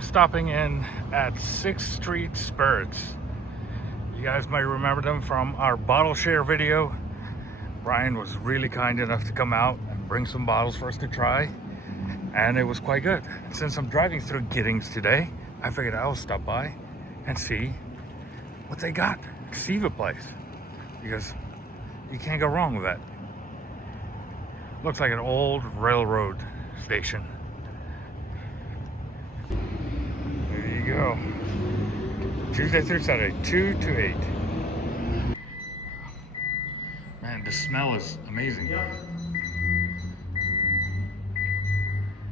I'm stopping in at 6th Street Spirits. You guys might remember them from our bottle share video. Brian was really kind enough to come out and bring some bottles for us to try, and it was quite good. Since I'm driving through Giddings today, I figured I'll stop by and see what they got. See the place, because you can't go wrong with that. Looks like an old railroad station. There you go. Tuesday through Saturday, 2 to 8. Man, the smell is amazing. Yep.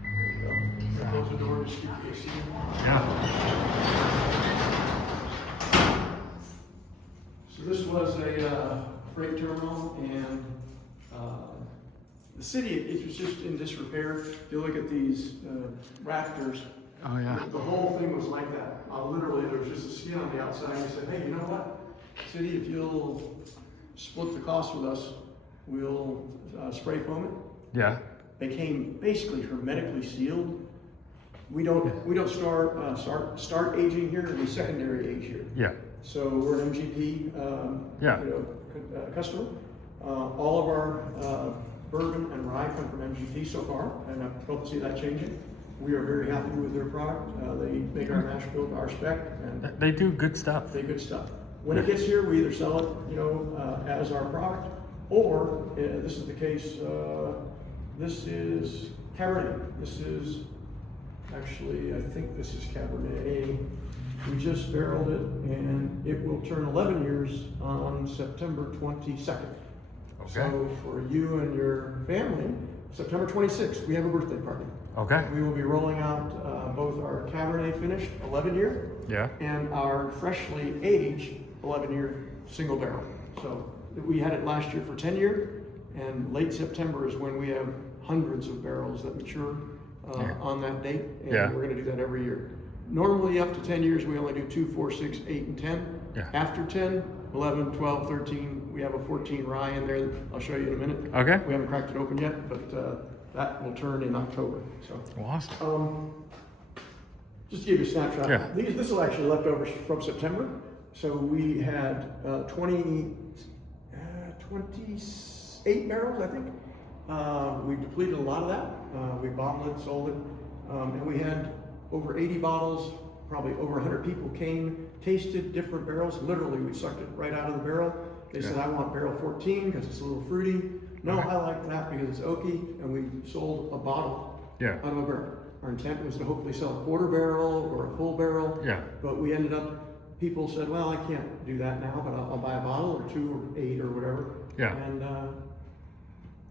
There you go. Close the door, just keep the AC. Yeah. So this was a freight terminal, and the city, it was just in disrepair. If you look at these rafters, Oh yeah. the whole thing was like that. Literally, there was just a skin on the outside. And he said, hey, you know what? City, if you'll split the cost with us, we'll spray foam it. Yeah. They came basically hermetically sealed. We don't start aging here, we secondary age here. Yeah. So we're an MGP customer. All of our bourbon and rye come from MGP so far, and I hope to see that changing. We are very happy with their product. They make our mash bill to our spec, and They do good stuff. they good stuff. When it gets here, we either sell it, as our product, or this is the case. This is Cabernet. This is actually, I think this is Cabernet. We just barreled it, and it will turn 11 years on September 22nd. Okay. So for you and your family, September 26th, we have a birthday party. Okay. We will be rolling out both our Cabernet finished 11 year Yeah. and our freshly aged 11 year single barrel. So we had it last year for 10 year, and late September is when we have hundreds of barrels that mature on that date, and we're going to do that every year. Normally up to 10 years, we only do 2, 4, 6, 8, and 10. Yeah. After 10, 11, 12, 13, we have a 14 rye in there. I'll show you in a minute. Okay. We haven't cracked it open yet, but that will turn in October. So. Awesome. Just to give you a snapshot. Yeah. This is actually leftovers from September. So we had 28 barrels, I think. We depleted a lot of that. We bottled it, sold it, and we had over 80 bottles. Probably over 100 people came, tasted different barrels. Literally, we sucked it right out of the barrel. They said, I want barrel 14 because it's a little fruity. No, I like that because it's oaky, and we sold a bottle out of a barrel. Our intent was to hopefully sell a quarter barrel or a full barrel, but we ended up, people said, well, I can't do that now, but I'll buy a bottle or 2 or 8 or whatever. And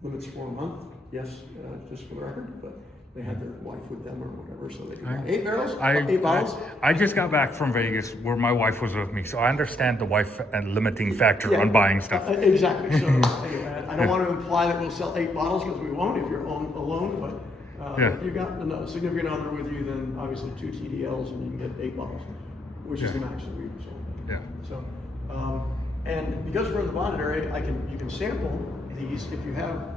limits for a month, yes, just for the record, but they had their wife with them or whatever, so they could buy 8 barrels, 8 bottles. I just got back from Vegas where my wife was with me, so I understand the wife and limiting factor on buying stuff. Exactly. So anyway, I don't want to imply that we'll sell 8 bottles because we won't if you're alone, but if you've got a significant other with you, then obviously 2 TDLs and you can get 8 bottles, which is the max that we've sold. So, and because we're in the bonded area, you can sample these if you have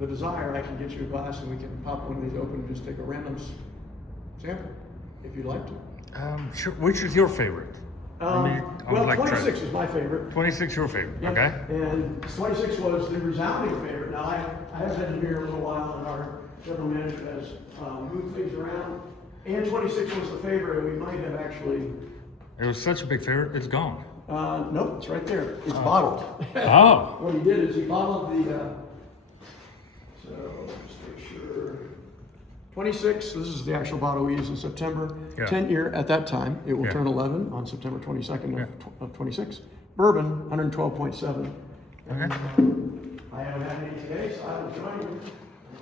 the desire. I can get you a glass and we can pop one of these open and just take a random sample if you'd like to. Sure. Which is your favorite? Well, 26 is my favorite. 26 your favorite, okay. And 26 was the resounding favorite. Now, I have been here a little while, and our general manager has moved things around. And 26 was the favorite, and we might have actually... It was such a big favorite, it's gone. Nope, it's right there. It's bottled. Oh. What he did is he bottled the... so, just make sure... 26, this is the actual bottle we used in September. 10 year at that time. It will turn 11 on September 22nd of 26. Bourbon, 112.7. Okay. I haven't had any today, so I will join you.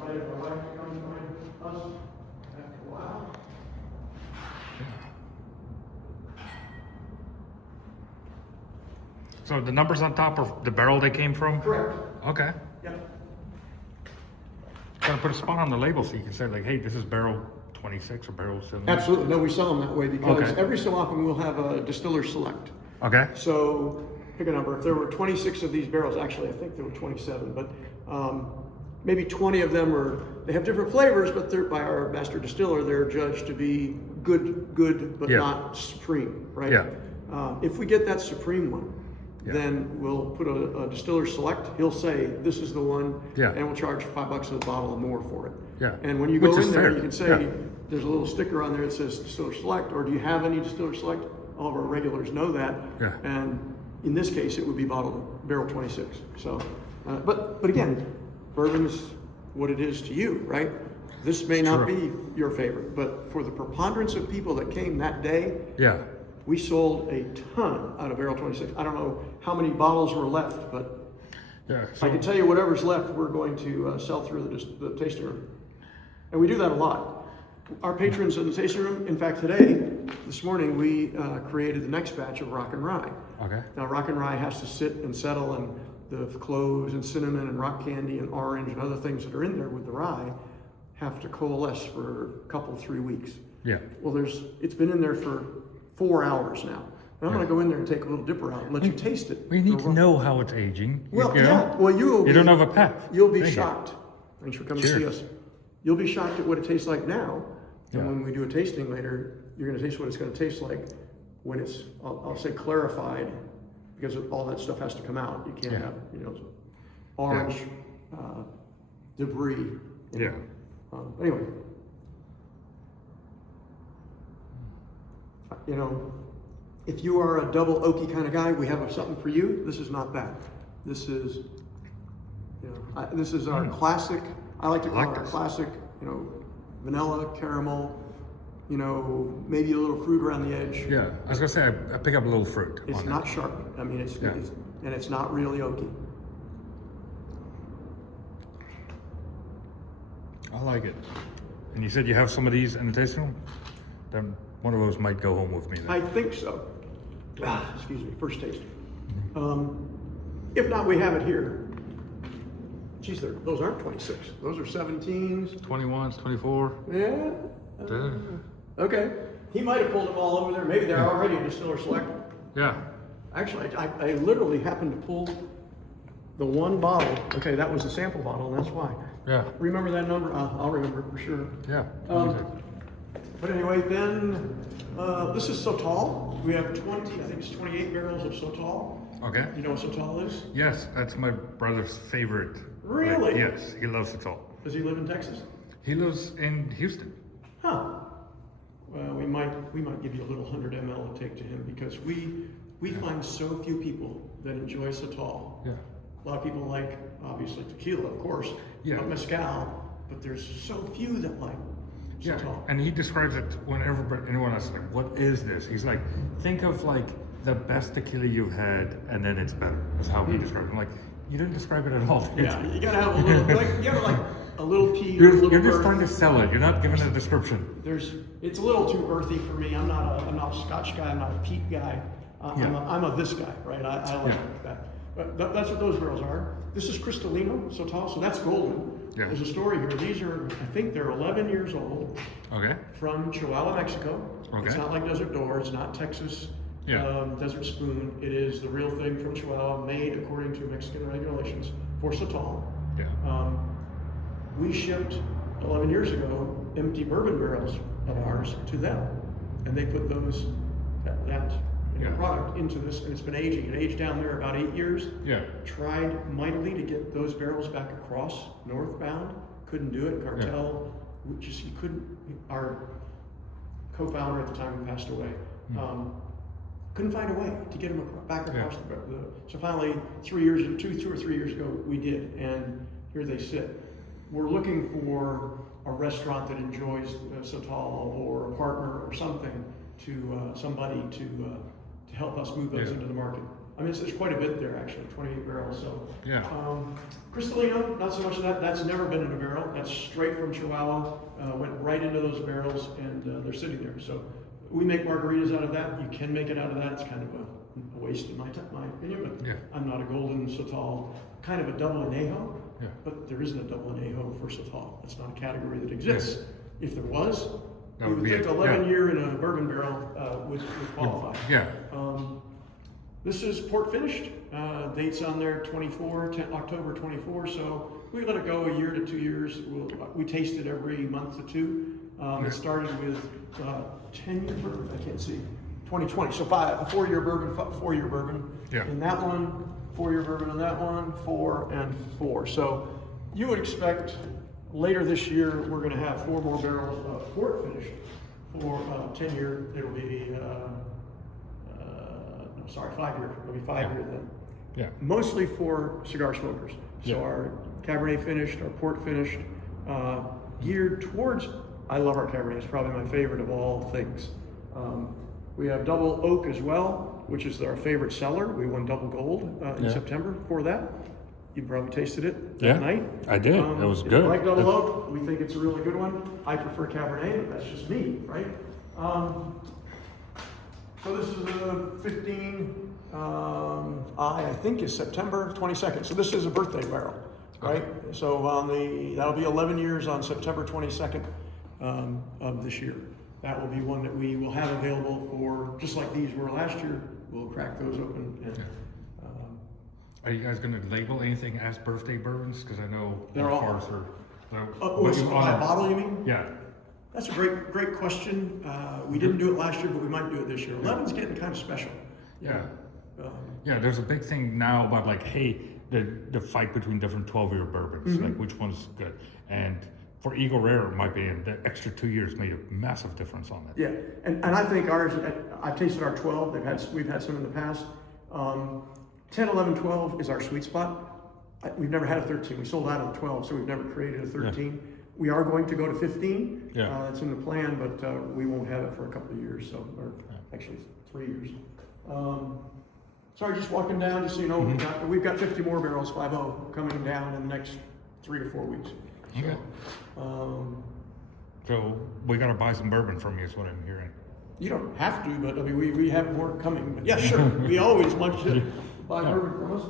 I invited my wife to come join us after a while. So the numbers on top of the barrel they came from? Correct. Okay. Yep. Gotta put a spot on the label so you can say like, hey, this is barrel 26 or barrel 7. Absolutely. No, we sell them that way because every so often we'll have a distiller select. Okay. So pick a number. If there were 26 of these barrels, actually I think there were 27, but maybe 20 of them they have different flavors, but they're by our master distiller, they're judged to be good, but not supreme, right? Yeah. If we get that supreme one, Yeah. then we'll put a distiller select. He'll say, this is the one, Yeah. and we'll charge $5 a bottle or more for it. Yeah. And when you Which go is in there, fair. you can say, Yeah. there's a little sticker on there that says distiller select, or do you have any distiller select? All of our regulars know that. Yeah. And in this case, it would be bottled barrel 26. So, but again, bourbon's what it is to you, right? This may not be your favorite, but for the preponderance of people that came that day, Yeah. we sold a ton out of barrel 26. I don't know how many bottles were left, but Yeah. I can tell you whatever's left, we're going to sell through the tasting room. And we do that a lot. Our patrons in the tasting room, in fact, this morning, we created the next batch of Rock and Rye. Okay. Now, Rock and Rye has to sit and settle, and the cloves and cinnamon and rock candy and orange and other things that are in there with the rye have to coalesce for a couple, 3 weeks. Yeah. Well, it's been in there for 4 hours now. And I'm going to go in there and take a little dipper out and let you taste it. We need to know how it's aging. Well, you know? yeah. Well, you don't have a path. You'll be Thank you. shocked. Thanks for coming to see us. You'll be shocked at what it tastes like now. And when we do a tasting later, you're going to taste what it's going to taste like when it's, I'll say clarified, because all that stuff has to come out. You can't have, orange debris. Yeah. Anyway, if you are a double oaky kind of guy, we have something for you. This is not that. This is, this is our classic. I like to call it our classic. Vanilla, caramel. Maybe a little fruit around the edge. Yeah. I was gonna say I pick up a little fruit. It's not sharp. I mean, and it's not really oaky. I like it. And you said you have some of these in the tasting room? Then one of those might go home with me then. I think so. Excuse me, first taste. If not, we have it here. Geez, those aren't 26. Those are 17s. 21s, 24. Yeah. Okay. He might have pulled them all over there. Maybe they're already a distiller select. Yeah. Actually, I literally happened to pull the one bottle. Okay, that was the sample bottle, and that's why. Yeah. Remember that number? I'll remember it for sure. Yeah. But anyway, then this is Sotal. We have 28 barrels of Sotal. Okay. You know what Sotal is? Yes, that's my brother's favorite. Really? Yes, he loves it all. Does he live in Texas? He lives in Houston. Huh. Well, we might give you a little 100 ml to take to him, because we find so few people that enjoy Sotal. Yeah. A lot of people like, obviously, tequila, of course, but mezcal, but there's so few that like Sotal. Yeah, and he describes it whenever anyone asks, like, what is this? He's like, think of like the best tequila you've had, and then it's better. That's how he describes it. I'm like, you didn't describe it at all. Yeah, you gotta have a little, a little tea. You're just trying to sell it. You're not giving a description. It's a little too earthy for me. I'm not a Scotch guy. I'm not a peat guy. I'm a this guy, right? I like that. But that's what those barrels are. This is Cristalino, so that's golden. Yeah. There's a story here. These are, I think they're 11 years old. Okay. From Chihuahua, Mexico. Okay. It's not like Desert Door. It's not Texas. Desert Spoon. It is the real thing from Chihuahua, made according to Mexican regulations for Sotal. Yeah. We shipped 11 years ago empty bourbon barrels of ours to them, and they put that product into this, and it's been aging. It aged down there about 8 years. Yeah. Tried mightily to get those barrels back across northbound. Couldn't do it. Cartel, he couldn't. Our co-founder at the time passed away. Couldn't find a way to get them back across so finally 2 or 3 years ago, we did, and here they sit. We're looking for a restaurant that enjoys Sotal, or a partner or something, to somebody to help us move those into the market. I mean, there's quite a bit there actually, 28 barrels. So Cristalino, not so much of that. That's never been in a barrel. That's straight from Chihuahua. Went right into those barrels, and they're sitting there. So we make margaritas out of that. You can make it out of that. It's kind of a waste in my opinion, but I'm not a golden Sotal. Kind of a double añejo, but there isn't a double añejo for Sotal. It's not a category that exists. If there was, you would think 11 year in a bourbon barrel would qualify. This is port finished. Dates on there 24, October 24. So we let it go a year to 2 years. We taste it every month to two. It started with 10-year bourbon. I can't see. 2020. So a 4-year bourbon, 4-year bourbon. Yeah. In that one, 4-year bourbon in that one, 4 and 4. So you would expect later this year we're going to have 4 more barrels of port finished for 10-year. It'll be 5 years. It'll be 5 years then. Yeah. Mostly for cigar smokers. So Yeah. our Cabernet finished, our port finished, geared towards. I love our Cabernet. It's probably my favorite of all things. We have double oak as well, which is our favorite seller. We won double gold in September for that. You probably tasted it that night. I did. It was if good. you like double oak, we think it's a really good one. I prefer Cabernet, but that's just me, right? So this is a 15, I think is September 22nd. So this is a birthday barrel, right? So that'll be 11 years on September 22nd of this year. That will be one that we will have available for, just like these were last year. We'll crack those open. And, are you guys going to label anything as birthday bourbons? Because I know they're all ours are. by bottle, you mean? Yeah. That's a great question. We didn't do it last year, but we might do it this year. 11's getting kind of special. Yeah. Yeah, there's a big thing now about like, hey, the fight between different 12-year bourbons, like which one's good. And for Eagle Rare, in my opinion, the extra 2 years made a massive difference on it. Yeah, and I think ours, I've tasted our 12, we've had some in the past. 10, 11, 12 is our sweet spot. We've never had a 13. We sold out of the 12, so we've never created a 13. Yeah. We are going to go to 15. Yeah. It's in the plan, but we won't have it for a couple of years, or actually 3 years. Sorry, just walking down, just so you know, we've got 50 more barrels, 5-0, coming down in the next 3 to 4 weeks. Okay. So we got to buy some bourbon from you, is what I'm hearing. You don't have to, but I mean, we have more coming. But yeah, sure. We always want you to buy bourbon from us.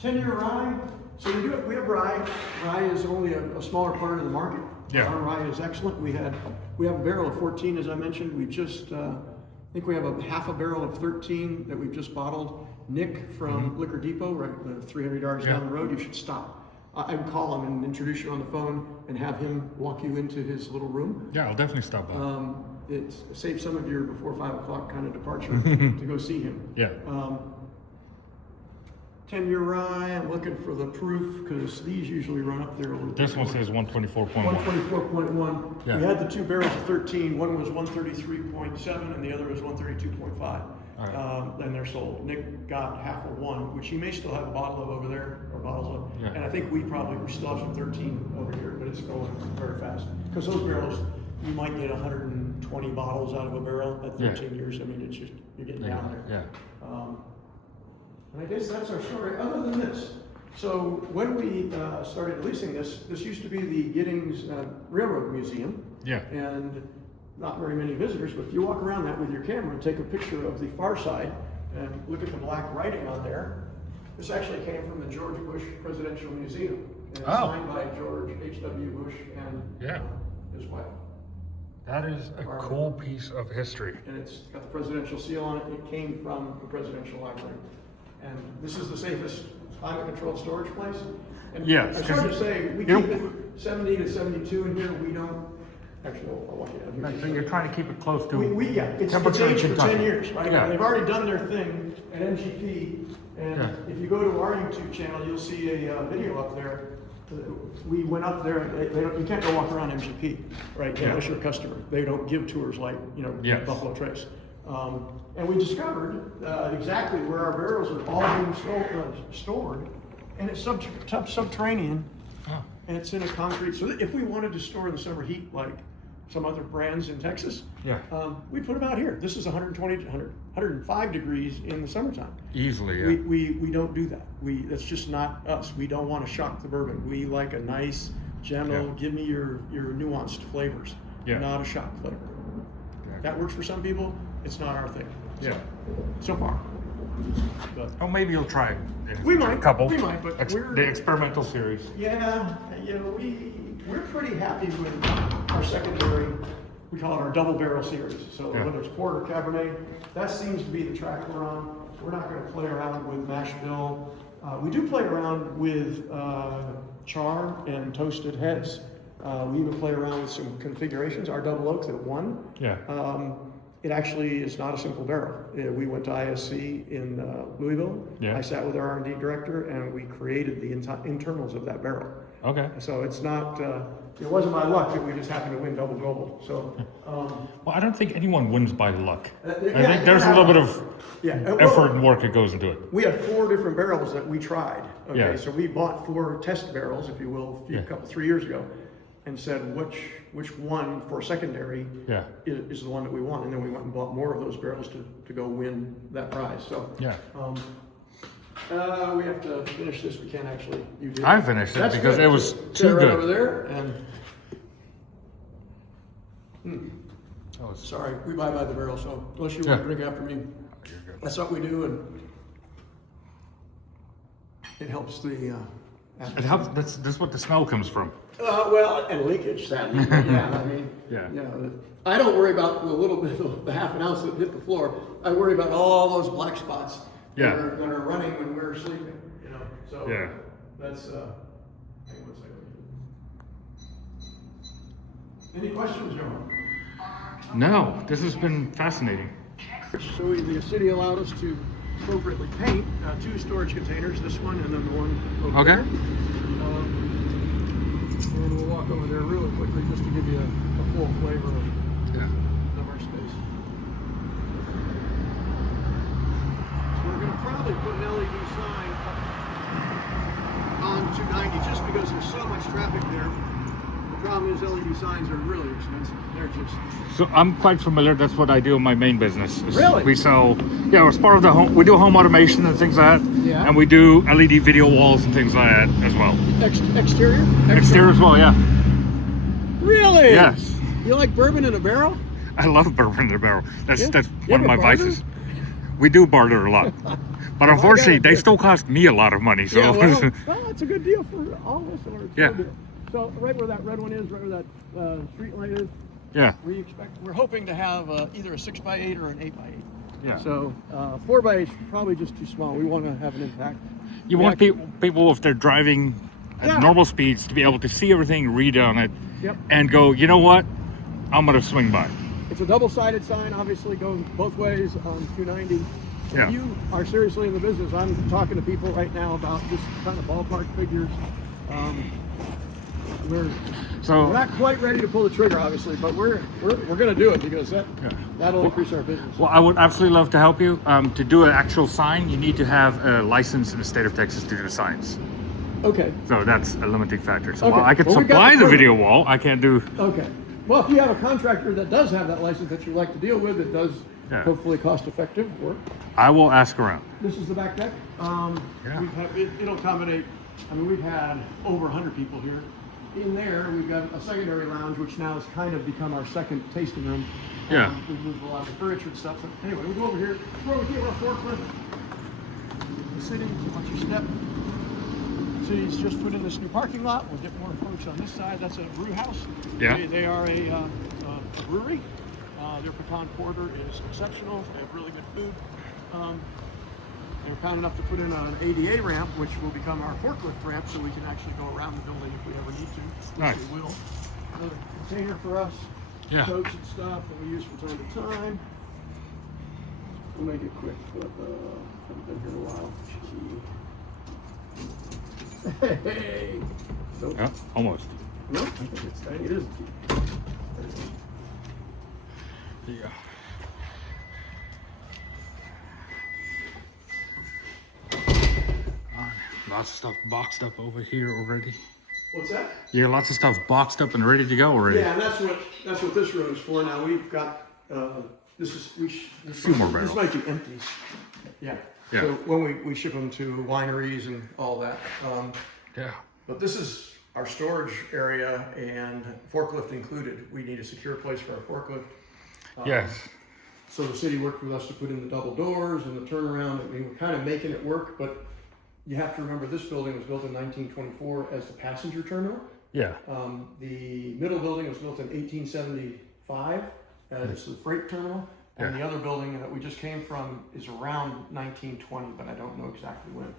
10-year rye. So we have rye. Rye is only a smaller part of the market. Yeah. Our rye is excellent. We have a barrel of 14, as I mentioned. We just, I think we have a half a barrel of 13 that we've just bottled. Nick from Liquor Depot, right 300 yards down the road. You should stop. I can call him and introduce you on the phone and have him walk you into his little room. Yeah, I'll definitely stop by. It saves some of your before 5 o'clock kind of departure to go see him. Yeah. 10-year rye, I'm looking for the proof because these usually run up there a little bit. This one says 124.1. 124.1. Yeah. We had the 2 barrels of 13. One was 133.7 and the other was 132.5. And they're sold. Nick got half of one, which he may still have a bottle of over there, or bottles of. Yeah. And I think we still have some 13 over here, but it's going very fast. Because those barrels, you might get 120 bottles out of a barrel at 13 years. I mean, it's just, you're getting down there. Yeah. And I guess that's our story, other than this. So when we started leasing this used to be the Giddings Railroad Museum. Yeah. And not very many visitors, but if you walk around that with your camera and take a picture of the far side and look at the black writing on there, this actually came from the George Bush Presidential Museum. And it's signed by George H.W. Bush and his wife. That is a cool piece of history. And it's got the presidential seal on it. It came from the presidential library. And this is the safest climate-controlled storage place. And yes. I started to say, we keep it 70 to 72 in here. We don't. Actually, I'll walk you down here. So you're trying to keep it close to it's aged for 10 years, right? Yeah. They've already done their thing at MGP, and if you go to our YouTube channel, you'll see a video up there. We went up there. You can't go walk around MGP, right? Unless you're a customer. They don't give tours like Buffalo Trace. And we discovered exactly where our barrels are all being stored, and it's subterranean. And it's in a concrete. So if we wanted to store in the summer heat, like some other brands in Texas, we put them out here. This is 120 to 105 degrees in the summertime. Easily, yeah. We don't do that. That's just not us. We don't want to shock the bourbon. We like a nice, gentle, give me your nuanced flavors, not a shock flavor. That works for some people. It's not our thing. So far. But, maybe you'll try it. We might. A couple. We might, but the experimental series. Yeah, we're pretty happy with our secondary. we call it our double barrel series. So Yeah. whether it's port or Cabernet, that seems to be the track we're on. We're not going to play around with mash bill. We do play around with char and toasted heads. We even play around with some configurations. Our double oak that won. Yeah. It actually is not a simple barrel. We went to ISC in Louisville. Yeah. I sat with our R&D director, and we created the internals of that barrel. Okay. So it's not, it wasn't my luck that we just happened to win double global. So, Well, I don't think anyone wins by luck. I yeah, think there's a little bit of well, effort and work that goes into it. we had 4 different barrels that we tried. Okay, Yeah. so we bought 4 test barrels, if you will, Yeah. 3 years ago, and said which one for secondary Yeah. is the one that we want, and then we went and bought more of those barrels to go win that prize. So Yeah. We have to finish this. We can't actually. You did. I finished it That's because good. it was Set too it right good. over there. And That was- sorry, we buy by the barrel. So unless you Yeah. want to drink after me, You're good. that's what we do, and it helps the. It helps. That's what the smell comes from. Well, and leakage, sadly. But yeah, I mean, Yeah. You know, I don't worry about the little bit of the half an ounce that hit the floor. I worry about all those black spots Yeah. that are running when we're sleeping. You know, so Yeah. that's. Hang on one second. Any questions, John? No, this has been fascinating. So the city allowed us to appropriately paint 2 storage containers, this one and then the one over Okay. there. And we'll walk over there really quickly just to give you a full flavor of our space. So we're going to probably put an LED sign on 290 just because there's so much traffic there. The problem is LED signs are really expensive. They're just... So I'm quite familiar. That's what I do in my main business. Really? We sell, as part of the home, we do home automation and things like that. Yeah. And we do LED video walls and things like that as well. Exterior? Exterior as well, yeah. Really? Yes. You like bourbon in a barrel? I love bourbon in a barrel. That's Yeah. that's You one of ever my barter? vices. We do barter a lot. But unfortunately, they still cost me a lot of money. So Yeah, well, it's a good deal for all of us. Or it's a Yeah. good deal. So right where that red one is, right where that street light is, yeah. we're hoping to have either a 6x8 or an 8x8. Yeah. So 4x8 is probably just too small. We want to have an impact. You want people, if they're driving at Yeah. normal speeds, to be able to see everything, read on it, Yep. and go, you know what? I'm going to swing by. It's a double-sided sign, obviously goes both ways on 290. Yeah. If you are seriously in the business, I'm talking to people right now about just kind of ballpark figures. We're not quite ready to pull the trigger, obviously, but we're going to do it because that'll increase our business. Well, I would absolutely love to help you. To do an actual sign, you need to have a license in the state of Texas to do signs. Okay. So that's a limiting factor. So Okay. while I could Well, we got supply the the permit. video wall, I can't do. Okay. Well, if you have a contractor that does have that license that you like to deal with, that does hopefully cost-effective work. I will ask around. This is the back deck. It'll accommodate. I mean, we've had over 100 people here. In there, we've got a secondary lounge, which now has kind of become our second tasting room. Yeah. We've moved a lot of the furniture and stuff. But anyway, we'll go over here. We're over here with our forklift. The city, watch your step. The city's just put in this new parking lot. We'll get more folks on this side. That's a brew house. Yeah. They are a brewery. Their pecan porter is exceptional. They have really good food. They were kind enough to put in an ADA ramp, which will become our forklift ramp, so we can actually go around the building if we ever need to. Nice. We will. Another container for us, Yeah. coats and stuff that we use from time to time. We'll make it quick, but haven't been here in a while. Key. Hey. Nope. Yeah, almost. No, I think it is a key. There it is. Yeah. Lots of stuff boxed up over here already. What's that? You got lots of stuff boxed up and ready to go already. Yeah, and that's what this room is for. Now we've got this few more barrels. This might be empty. Yeah. Yeah. So when we ship them to wineries and all that. Yeah. But this is our storage area and forklift included. We need a secure place for our forklift. Yes. So the city worked with us to put in the double doors and the turnaround. I mean, we're kind of making it work, but you have to remember this building was built in 1924 as the passenger terminal. Yeah. The middle building was built in 1870 It's the freight terminal. And the other building that we just came from is around 1920, but I don't know exactly when.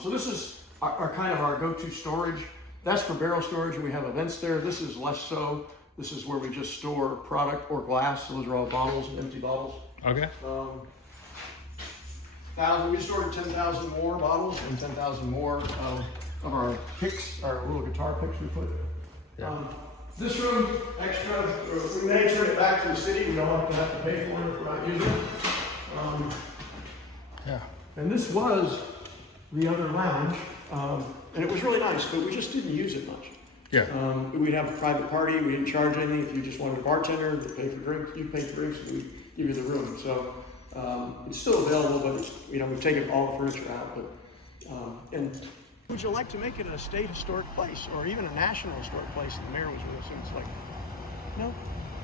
So this is our kind of our go-to storage. That's for barrel storage, and we have events there. This is less so. This is where we just store product or glass. So those are all bottles and empty bottles. Okay. We stored 10,000 more bottles and 10,000 more of our picks, our little guitar picks we put. This room, extra, we may turn it back to the city. We don't have to pay for it if we're not using it. And this was the other lounge, and it was really nice, but we just didn't use it much. We'd have a private party. We didn't charge anything. If you just wanted a bartender to pay for drinks, you pay for drinks, and we give you the room. So it's still available, but it's, we've taken all the furniture out. But and would you like to make it a state historic place or even a national historic place? And the mayor was with us, and it's like, no.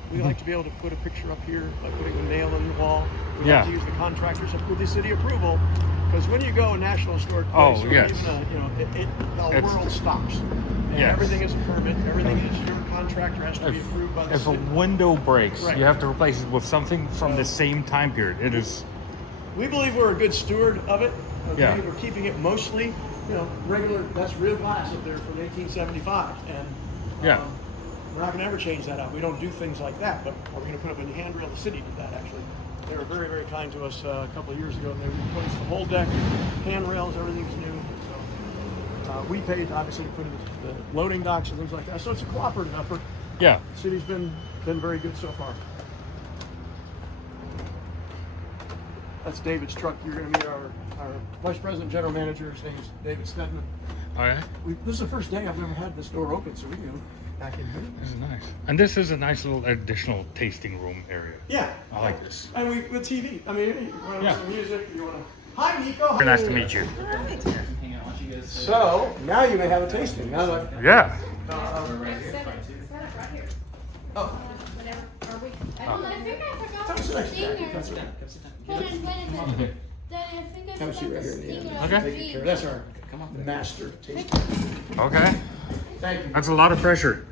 We like to be able to put a picture up here, like putting a nail in the wall. We like to use the contractors with the city approval, because when you go a national historic place, or even the world stops. And everything is a permit. Everything is your contractor has to be approved by the city. If a window breaks, you have to replace it with something from the same time period. It is. We believe we're a good steward of it. Okay? We're keeping it mostly, regular. That's real glass up there from 1875, and we're not going to ever change that out. We don't do things like that, but we're going to put up a handrail. The city did that, actually. They were very, very kind to us a couple of years ago. And they replaced the whole deck, handrails, everything's new. So, we paid, obviously, to put in the loading docks and things like that. So it's a cooperative effort. The city's been very good so far. That's David's truck. You're going to meet our vice president, general manager. His name is David Stedman. All right. This is the first day I've ever had this door open, so we can go back in here. This is nice. And this is a nice little additional tasting room area. I like this. And with TV. I mean, you want to listen to music, you want to... Hi, Nico. Very nice to meet you. So, now you may have a tasting. Now that... Right here. Oh. Are we? I think I forgot the stinger. Have a seat right here in the end. Take it care. That's our master tasting. Okay. Thank you. That's a lot of pressure.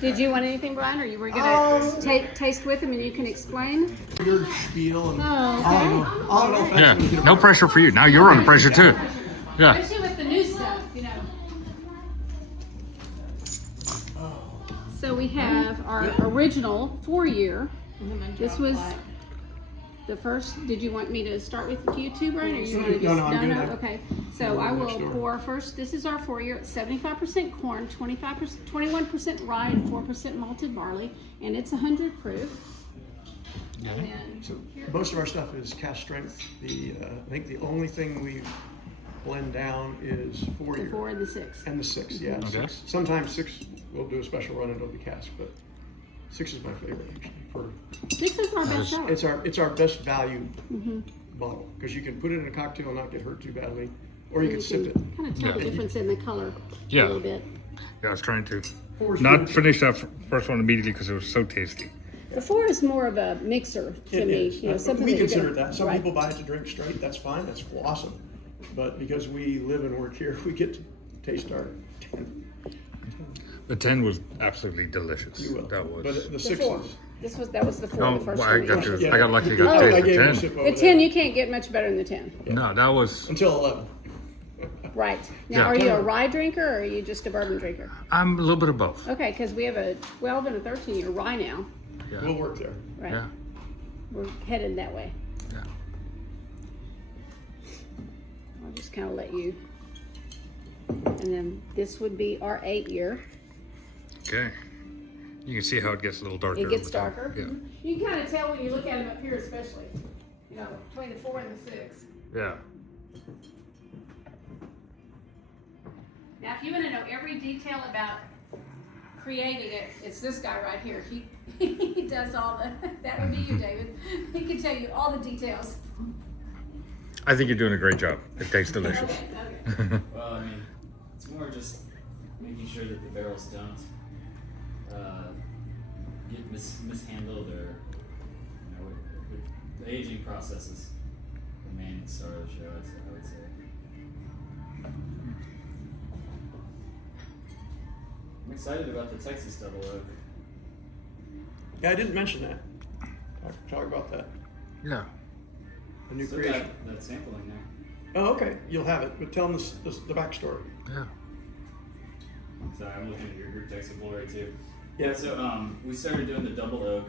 Did you want anything, Brian, or you were going to taste with him and you can explain? Your spiel and no pressure for you. Now you're under pressure too. Especially with the new stuff, So we have our original 4-year. This was the first. Did you want me to start with you too, Brian, or you want to just? No. Okay. So I will pour first. This is our 4-year. It's 75% corn, 21% rye, and 4% malted barley, and it's 100 proof. And then so most of our stuff is cask strength. I think the only thing we blend down is 4 year. The 4 and the 6. And the 6, yeah. 6. Sometimes 6 we'll do a special run and it'll be cask, but 6 is my favorite actually. 6 is our best seller. It's our best value bottle because you can put it in a cocktail and not get hurt too badly, or you can sip it. Kind of tell the difference in the color a little bit. I was trying to not finish that first one immediately because it was so tasty. The 4 is more of a mixer to me. Something we consider that. Some people buy it to drink straight. That's fine. That's awesome. But because we live and work here, we get to taste our 10. The 10 was absolutely delicious. You will. That was. But the 6 is. That was the 4. The first one. I got lucky to taste the 10. The 10 you can't get much better than the 10. Yeah. No, that was until 11. Right. Now, are you a rye drinker or are you just a bourbon drinker? I'm a little bit of both. Okay, because we have a 12 and a 13-year rye now. Yeah. We'll work there. Right. Yeah. We're headed that way. Yeah. I'll just kind of let you. And then this would be our 8-year. Okay. You can see how it gets a little darker. It gets darker. Yeah. You can kind of tell when you look at them up here, especially. Between the 4 and the 6. Yeah. Now, if you want to know every detail about creating it, it's this guy right here. He does all the. That would be you, David. He can tell you all the details. I think you're doing a great job. It tastes delicious. Okay. Well, I mean, it's more just making sure that the barrels don't get mishandled or, the aging process is the main star of the show, I would say. I'm excited about the Texas Double Oak. Yeah, I didn't mention that. Talk about that. Yeah. The new Still creation. got that sampling there. Oh, okay. You'll have it, but tell them the backstory. Yeah. So I'm looking at your Distillery too. Yeah. So we started doing the double oak.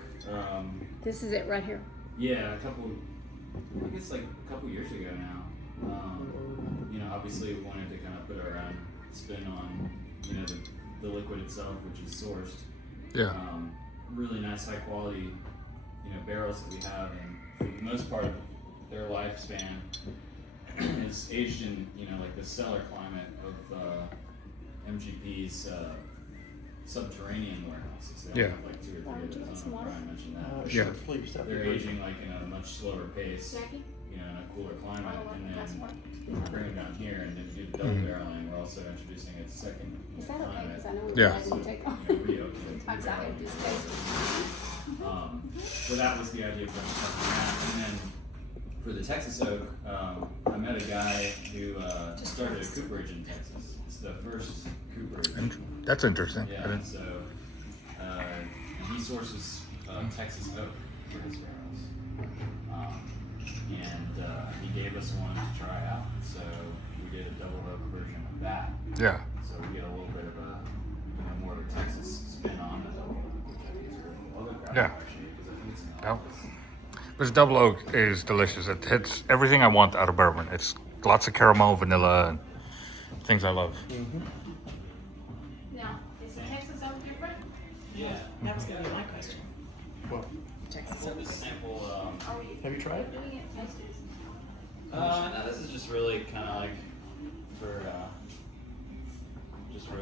This is it right here. Yeah, I guess like a couple years ago now. You know, obviously we wanted to kind of put our own spin on, you know, the liquid itself, which is sourced. Yeah. Really nice, high quality, you know, barrels that we have, and for the most part, their lifespan is aged in, you know, like the cellar climate of MGP's subterranean warehouses. They Yeah. have like 2 or 3 Would you of like those. some water? Brian mentioned that. Sure, Yeah. please. That'd be They're great. aging like in a much slower pace, Jackie? you know, in a cooler climate, and That's then fine. we bring them down here and then do the double barreling. We're also introducing a second Is that okay? climate. Because I know Yeah. I can take off. Sometimes I have this taste. So that was the idea of doing something like that. And then for the Texas oak, I met a guy who started a cooperage in Texas. It's the first cooperage. That's interesting. I Yeah, didn't- so he sources Texas oak for his barrels. And he gave us one to try out. So we did a double oak version of that. Yeah. So we get a little bit of a, you know, more of a Texas spin on the double oak, which I think is really cool. I'll go grab Yeah. it actually, because I think it's in the Yeah. office. This double oak is delicious. It hits everything I want out of bourbon. It's lots of caramel, vanilla, and things I love. Now, is the Texas oak different? Yeah. That was gonna be my question. Well, I Texas pulled oak. this sample. Are we have you tried it? doing it taste it? No, this is just really kind of like for,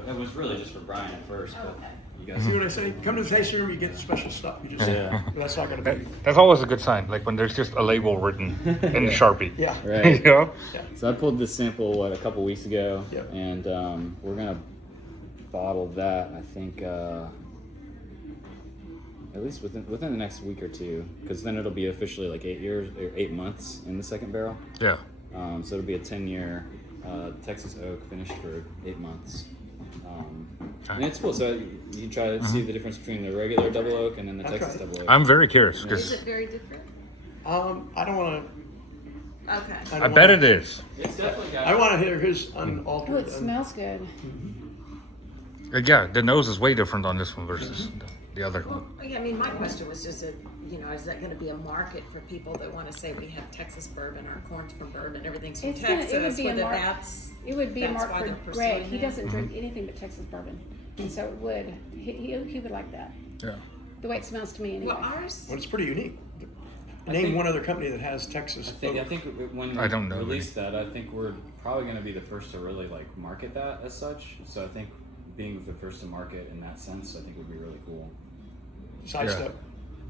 it was really just for Brian at first, but Okay. you guys. See what I say? Come to the tasting room, you get the special stuff. You just Yeah. that's not going to That- be. That's always a good sign, like when there's just a label written in Sharpie. Yeah. Right. You know? So I pulled this sample a couple weeks ago, Yep. and we're gonna bottle that. I think at least within the next week or two, because then it'll be officially like 8 years or 8 months in the second barrel. Yeah. So it'll be a 10-year Texas oak finished for 8 months. And it's cool. So you can try to see the difference between the regular double oak and then the I've Texas tried it. double oak. I'm very curious Is because it very different? I don't want Okay. to. I bet it is. It's definitely got. I want to hear his Oh, unaltered. it smells good. Yeah, the nose is way different on this one versus the other one. Well, yeah, I mean, my question was just, you know, is that going to be a market for people that want to say we have Texas bourbon, our corn's from bourbon, everything's from It's gonna- Texas? it would be a whether mark- that's It would be a That's mark why for they're Greg. pursuing He it. doesn't drink anything but Texas bourbon, and so it would. He would like that. Yeah. The way it smells to me, anyway. well, ours. Well, it's pretty unique. I Name think- one other company that has Texas. I think when I don't we know release that, I think we're probably going to be the first to really like market that as such. So I think being the first to market in that sense, I think would be really cool. Sidestep.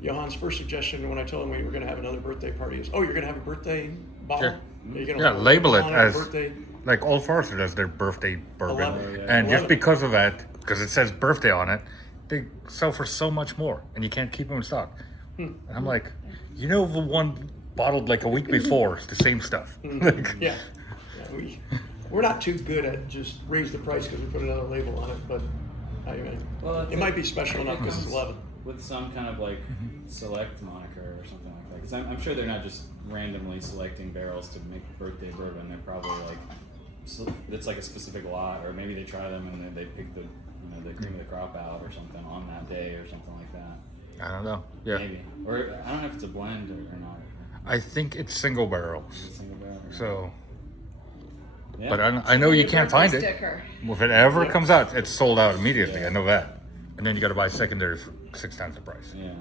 Johan's first suggestion when I told him we were going to have another birthday party is, "Oh, you're going to have a birthday bottle? Yeah. Are you gonna Yeah, label it on a as birthday." like Old Forester does their birthday bourbon, 11. and just 11. because of that, because it says birthday on it, they sell for so much more, and you can't keep them in stock. And I'm like, you know, the one bottled like a week before is the same stuff. Like, Yeah. We're not too good at just raise the price because we put another label on it, but I mean, Well, I it think- might be special I enough think because it's 11. with some kind of like select moniker or something like that. Because I'm sure they're not just randomly selecting barrels to make birthday bourbon. They're probably like it's like a specific lot, or maybe they try them and then they pick the the cream of the crop out or something on that day or something like that. I don't know. Yeah, Maybe, or I don't know if it's a blend or not. I think it's single barrels. Is it single barrel? So, Yeah. but I know you can't find it. Sticker. If it ever comes out, it's sold out immediately. I know that. And then you got to buy secondary for 6 times the price. Yeah.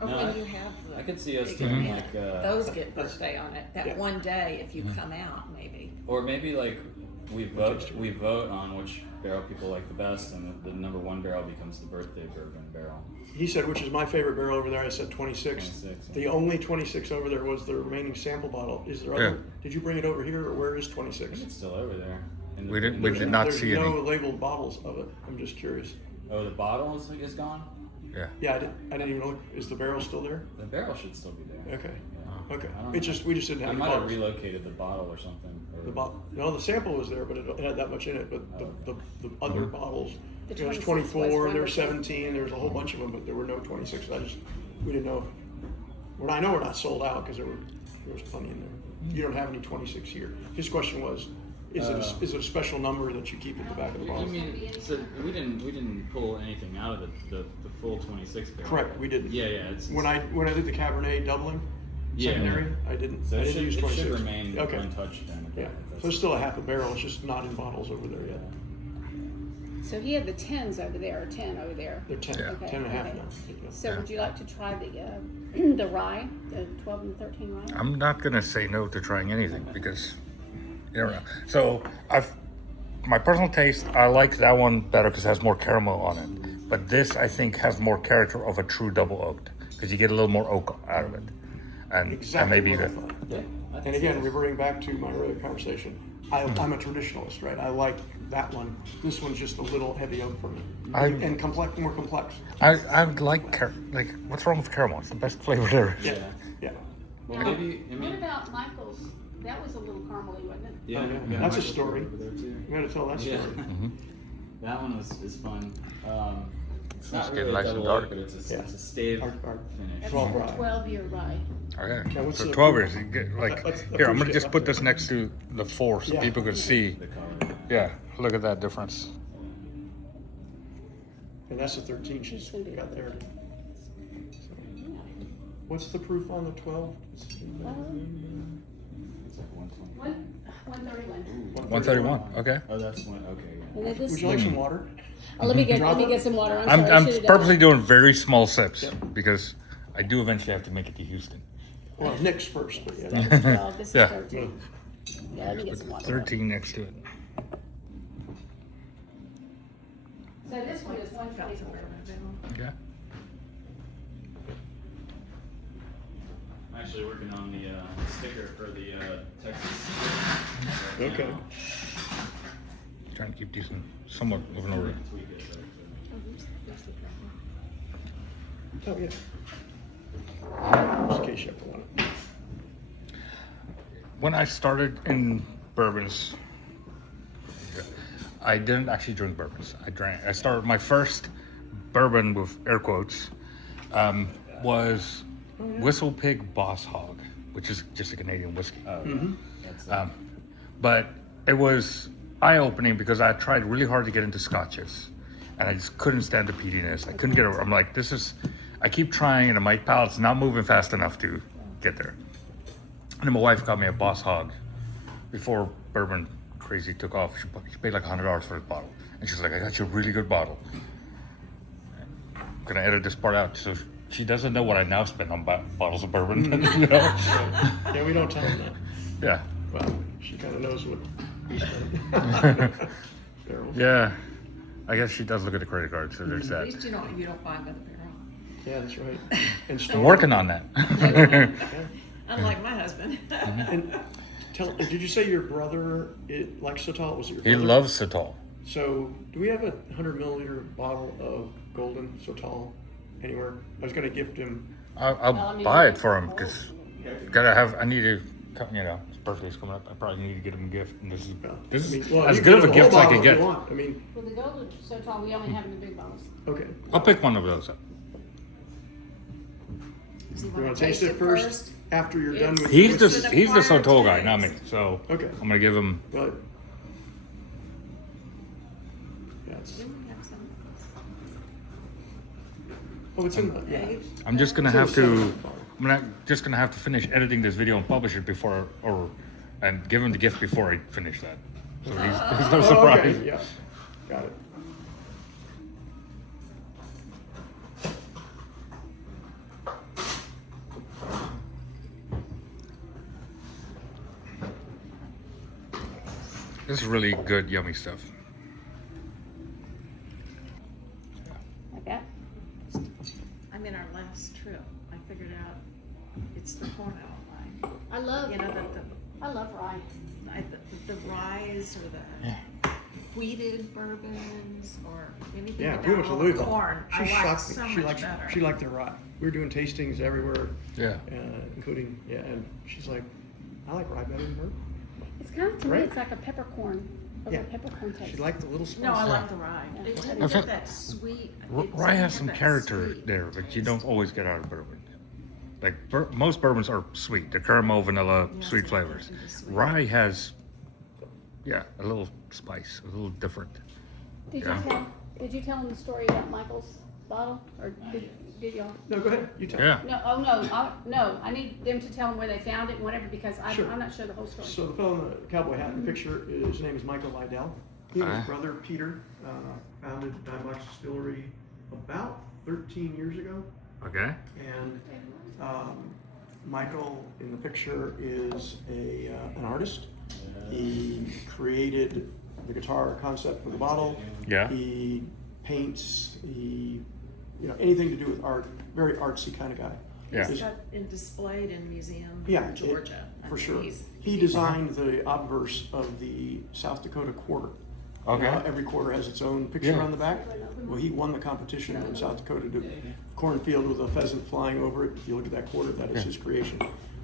Or No, when I- you have the I could see us big doing event, like those get birthday on it. That Yeah. one day, if you come out, maybe. or maybe like we vote on which barrel people like the best, and the number one barrel becomes the birthday bourbon barrel. He said, which is my favorite barrel over there. I said 26. 26, yeah. The only 26 over there was the remaining sample bottle. Is there other? Yeah. Did you bring it over here, or where is I 26? think it's still over there. In the- We didn't- in we the- did not There's see any. no labeled bottles of it. I'm just curious. Oh, the bottle is gone. Yeah. Yeah, I didn't even look. Is the barrel still there? The barrel should still be there. Okay. Yeah. Okay. I don't It know. just we just didn't I have the might have bottles. relocated the bottle or something. Or, The bottle. No, the sample was there, but it had that much in it. But the other bottles The There was 26 was 24, there were wonderful. 17, there was a whole bunch of them, but there were no 26. We didn't know. Well, I know we're not sold out because there was plenty in there. You don't have any 26 here. His question was, is it a special number that you keep at the back of the You bottle? mean, so we didn't pull anything out of the full 26 barrel? Correct, we didn't. Yeah, it's When I did the Cabernet doubling, secondary, I didn't use 26. It should remain okay. untouched then. Yeah, so there's still a half a barrel. It's just not in bottles over there yet. So he had the 10s over there, or 10 over there. They're 10, Yeah. 10 and a half Okay. now. Yeah. So would you like to try the rye, the 12 and 13 rye? I'm not gonna say no to trying anything because you don't know. So my personal taste, I like that one better because it has more caramel on it. But this, I think, has more character of a true double oaked because you get a little more oak out of it, and Exactly maybe what I the thought. Yeah. And again, reverting back to my earlier conversation, I'm a traditionalist, right? I like that one. This one's just a little heavy oak for me, and more complex. I like like what's wrong with caramel? It's the best flavor there is. Yeah, yeah. Well, Now, maybe, I what mean, about Michael's? That was a little caramely, wasn't it? yeah, Oh, yeah. we got That's a Michael's story. over there too. We got to tell that story. Yeah. That one is fun. It's not It's really getting a nice and double dark. oak, but it's Yeah. a stave Our finish. That's 12 a rye. 12-year rye. Okay. Yeah, what's So the- 12 years. You get like Let's here. I'm gonna appreciate just up put there. this next to the 4 so Yeah. people can see. The color. Yeah, look at that difference. And that's the 13 she's gonna be got there. okay. So, what's the proof on the 12? It's like 120. 131. 131. Okay. Oh, that's one. Okay. Yeah. And then this, Would you like some water? oh, let me Drop get it? some water. I'm I'm sorry, I should've done purposely that. doing very small sips Yep. because I do eventually have to make it to Houston. Well, Nick's first, but yeah. That was 12. This is Yeah. 13. Yeah, let me get some water. 13 next to it. So this one is 124. Okay. I'm actually working on the sticker for the Texas. right Okay. now. Trying to keep these in somewhat of an order. Tweak it, so- Oh, yeah. Just in case you ever want it. When I started in bourbons, I didn't actually drink bourbons. I started my first bourbon with air quotes was Whistle Pig Boss Hog, which is just a Canadian whiskey. Oh, Mm-hmm. that's But it was eye-opening because I tried really hard to get into scotches, and I just couldn't stand the peatiness. I couldn't get over. I'm like, I keep trying, and my palate's not moving fast enough to get there. And then my wife got me a Boss Hog before bourbon crazy took off. She paid like $100 for this bottle, and she's like, "I got you a really good bottle." I'm gonna edit this part out so she doesn't know what I now spend on bottles of bourbon. You know? Yeah, we don't tell them that. Yeah, Well, she kind of knows what we spend. Barrels. yeah. I guess she does look at the credit card, so there's At that. least you don't buy by the barrel. Yeah, that's right. And I'm store. working on that. Yeah. Unlike my husband. And did you say your brother likes Sotol? Was it your He brother? loves Sotol. So, do we have a 100 milliliter bottle of golden Sotol anywhere? I was going to gift him. I'll buy it for him because I need to, you know, his birthday's coming up. I probably need to get him a gift. And this is Well, as you good of can a give him gift as I whole can bottle if get. you want. I mean, Well, the golden so tall, we only have in the big bottles. okay. I'll pick one of those up. You want to taste it first? After you're done with He's with the Sotol guy, not me. So Okay. I'm gonna give him. But, yeah, it's, oh, it's in the, yeah. I'm just gonna It's in have the to. sediment bar. Just gonna have to finish editing this video and publish it before, and give him the gift before I finish that. So there's no Oh, surprise. okay, yeah, got it. This is really good, yummy stuff. Like that? I'm in our last trip. I figured out it's the corn oil line. I love, You know, I love rye. the ryes or the wheated bourbons or anything Yeah, without we went to all the Louisville. corn. She I like shocked so me. much better. She liked their rye. We were doing tastings everywhere, Yeah. including, and she's like, I like rye better than bourbon. It's kind of, to me, Right. it's like a peppercorn Yeah. peppercorn taste. She liked the little spice. No, I like the rye. Yeah. It I didn't felt- get that sweet. Rye has some that character sweet there, but you taste. don't always get out of bourbon. Like most bourbons are sweet, the caramel, vanilla, Yes, sweet I flavors. think it's sweet. Rye has, yeah, a little spice, a little different. Did Yeah. you tell him the story about Michael's bottle, or did y'all? No, go ahead. You tell. Yeah. No, I need them to tell him where they found it and whatever, because Sure. I'm not sure the whole story. So the fellow in the cowboy hat in the picture, his name is Michael Lydell. He and his Ah. brother Peter founded Dimebox Distillery about 13 years ago. Okay. And Michael in the picture is an artist. He created the guitar concept for the bottle. Yeah. He paints. Anything to do with art. Very artsy kind of guy. Yeah. He's got it displayed in museum Yeah, in Georgia. I for mean, sure. he's- He designed the obverse of the South Dakota quarter. Okay. Every quarter has its own picture Yeah. on the back. Well, he won the competition in South Dakota to cornfield with a pheasant flying over it. If you look at that quarter, that is Yeah. his creation.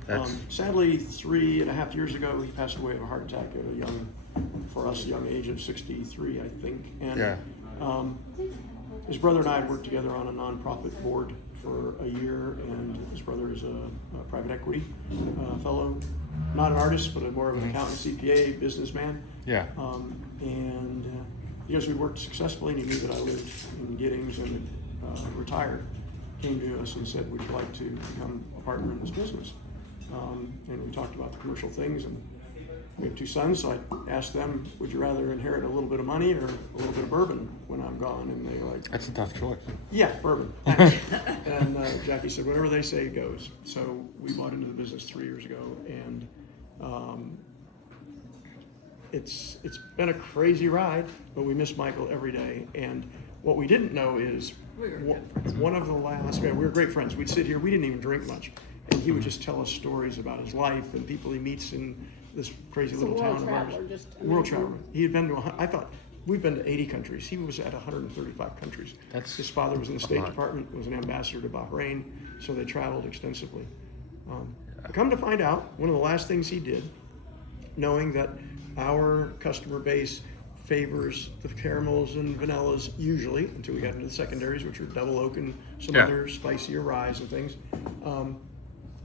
That's- Sadly, 3.5 years ago, he passed away of a heart attack at a young age of 63, I think. And Yeah. his brother and I had worked together on a nonprofit board for a year, and his brother is a private equity fellow, not an artist, but more of an accountant, CPA, businessman. Yeah. Because we worked successfully, and he knew that I lived in Giddings and retired, came to us and said, "Would you like to become a partner in this business?" And we talked about the commercial things, and we have 2 sons, so I asked them, "Would you rather inherit a little bit of money or a little bit of bourbon when I'm gone?" And they were like, That's a tough choice. "Yeah, bourbon." And Jackie said, "Whatever they say goes." So we bought into the business 3 years ago, and it's been a crazy ride, but we miss Michael every day. And what we didn't know is We were good friends. one of the last, we were great friends. We'd sit here, we didn't even drink much, and he would just tell us stories about his life and people he meets in this crazy He's a little world town of ours. traveler, just World amazing. traveler. He had been to, I thought, we've been to 80 countries. He was at 135 countries. That's His father was in the a State lot. Department, was an ambassador to Bahrain, so they traveled extensively. Come to find out, one of the last things he did, knowing that our customer base favors the caramels and vanillas usually, until we got into the secondaries, which are double oak and some Yeah. other spicier ryes and things,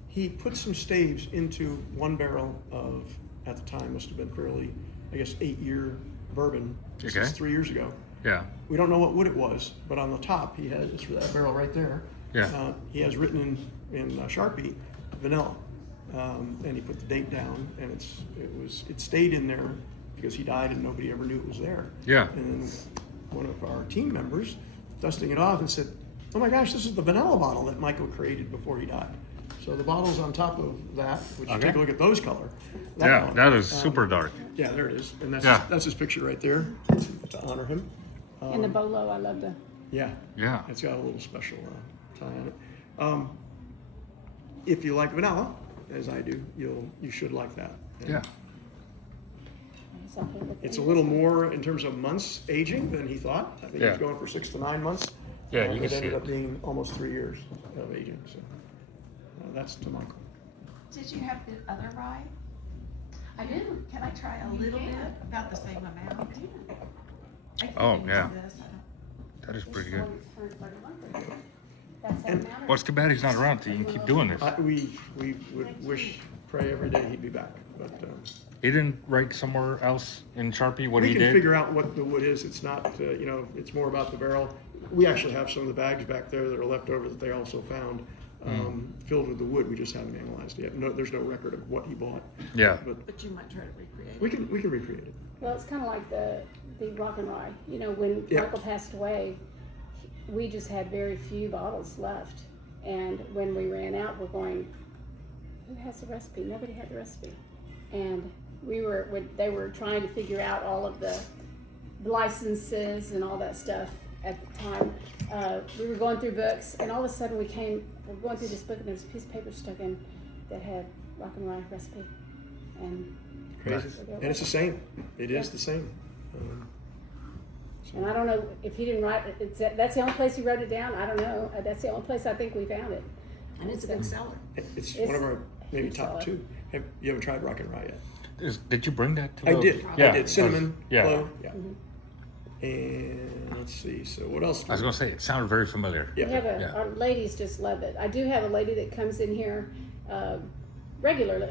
he put some staves into 1 barrel of, at the time, must have been fairly, 8-year bourbon. This Okay. is 3 years ago. Yeah. We don't know what wood it was, but on the top, he has, it's for that barrel right there. Yeah. He has written in Sharpie, vanilla. And he put the date down, and it stayed in there because he died and nobody ever knew it was there. Yeah. And then one of our team members, dusting it off, and said, "Oh my gosh, this is the vanilla bottle that Michael created before he died." So the bottle's on top of that, which Okay. take a look at those color. Yeah, color. that is super dark. Yeah, there it is. And that's, Yeah. that's his picture right there to honor him. And the bolo, I love the. Yeah. Yeah. It's got a little special tie on it. If you like vanilla, as I do, you should like that. And Yeah. It's a little more in terms of months aging than he thought. I think he Yeah. was going for 6 to 9 months. Yeah, you It can see ended it. up being almost 3 years of aging. So that's to Michael. Did you have the other rye? I do. Can I try a You little can. bit, about the same amount? I can Oh, use yeah. this. I don't- That is pretty good. That's And- that Well, it's too bad he's not around so you can keep doing this. We would pray every day he'd be back, but He didn't write somewhere else in Sharpie what we he can did? figure out what the wood is. It's not, it's more about the barrel. We actually have some of the bags back there that are left over that they also found, filled with the wood. We just haven't analyzed it yet. No, there's no record of what he bought. Yeah. But But you might try to recreate it. we can recreate it. Well, it's kind of like the rock and rye. When Yeah. Michael passed away, we just had very few bottles left. And when we ran out, we're going, who has the recipe? Nobody had the recipe. And they were trying to figure out all of the licenses and all that stuff at the time. We were going through books, and all of a sudden we're going through this book, and there's a piece of paper stuck in that had rock and rye recipe. And Crazy. And it's the same. It is the same. And I don't know if he didn't write it. That's the only place he wrote it down. I don't know. That's the only place I think we found it. And it's a good seller. It's It's one of our maybe huge top seller. 2. You haven't tried rock and rye yet? Did you bring that to I the- did. Yeah. I did. Cinnamon. Yeah. Clove, yeah. And let's see. So what else? I was gonna say it sounded very familiar. Yeah. We have Yeah. our ladies just love it. I do have a lady that comes in here regularly,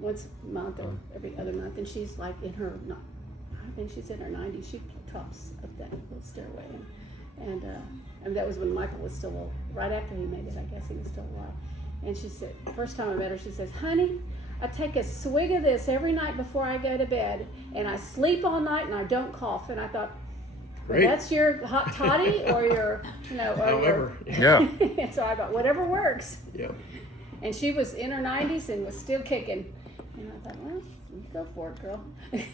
once a month or every other month, and she's like in her, I think she's in her 90s. She tops up that little stairway, and that was when Michael was still, right after he made it, I guess he was still alive. And she said, first time I met her, she says, "Honey, I take a swig of this every night before I go to bed, and I sleep all night and I don't cough." And I thought, well, Great. that's your hot toddy or your, or However. Yeah. and so I thought, whatever works. Yeah. And she was in her 90s and was still kicking. And I thought, well, you go for it, girl. I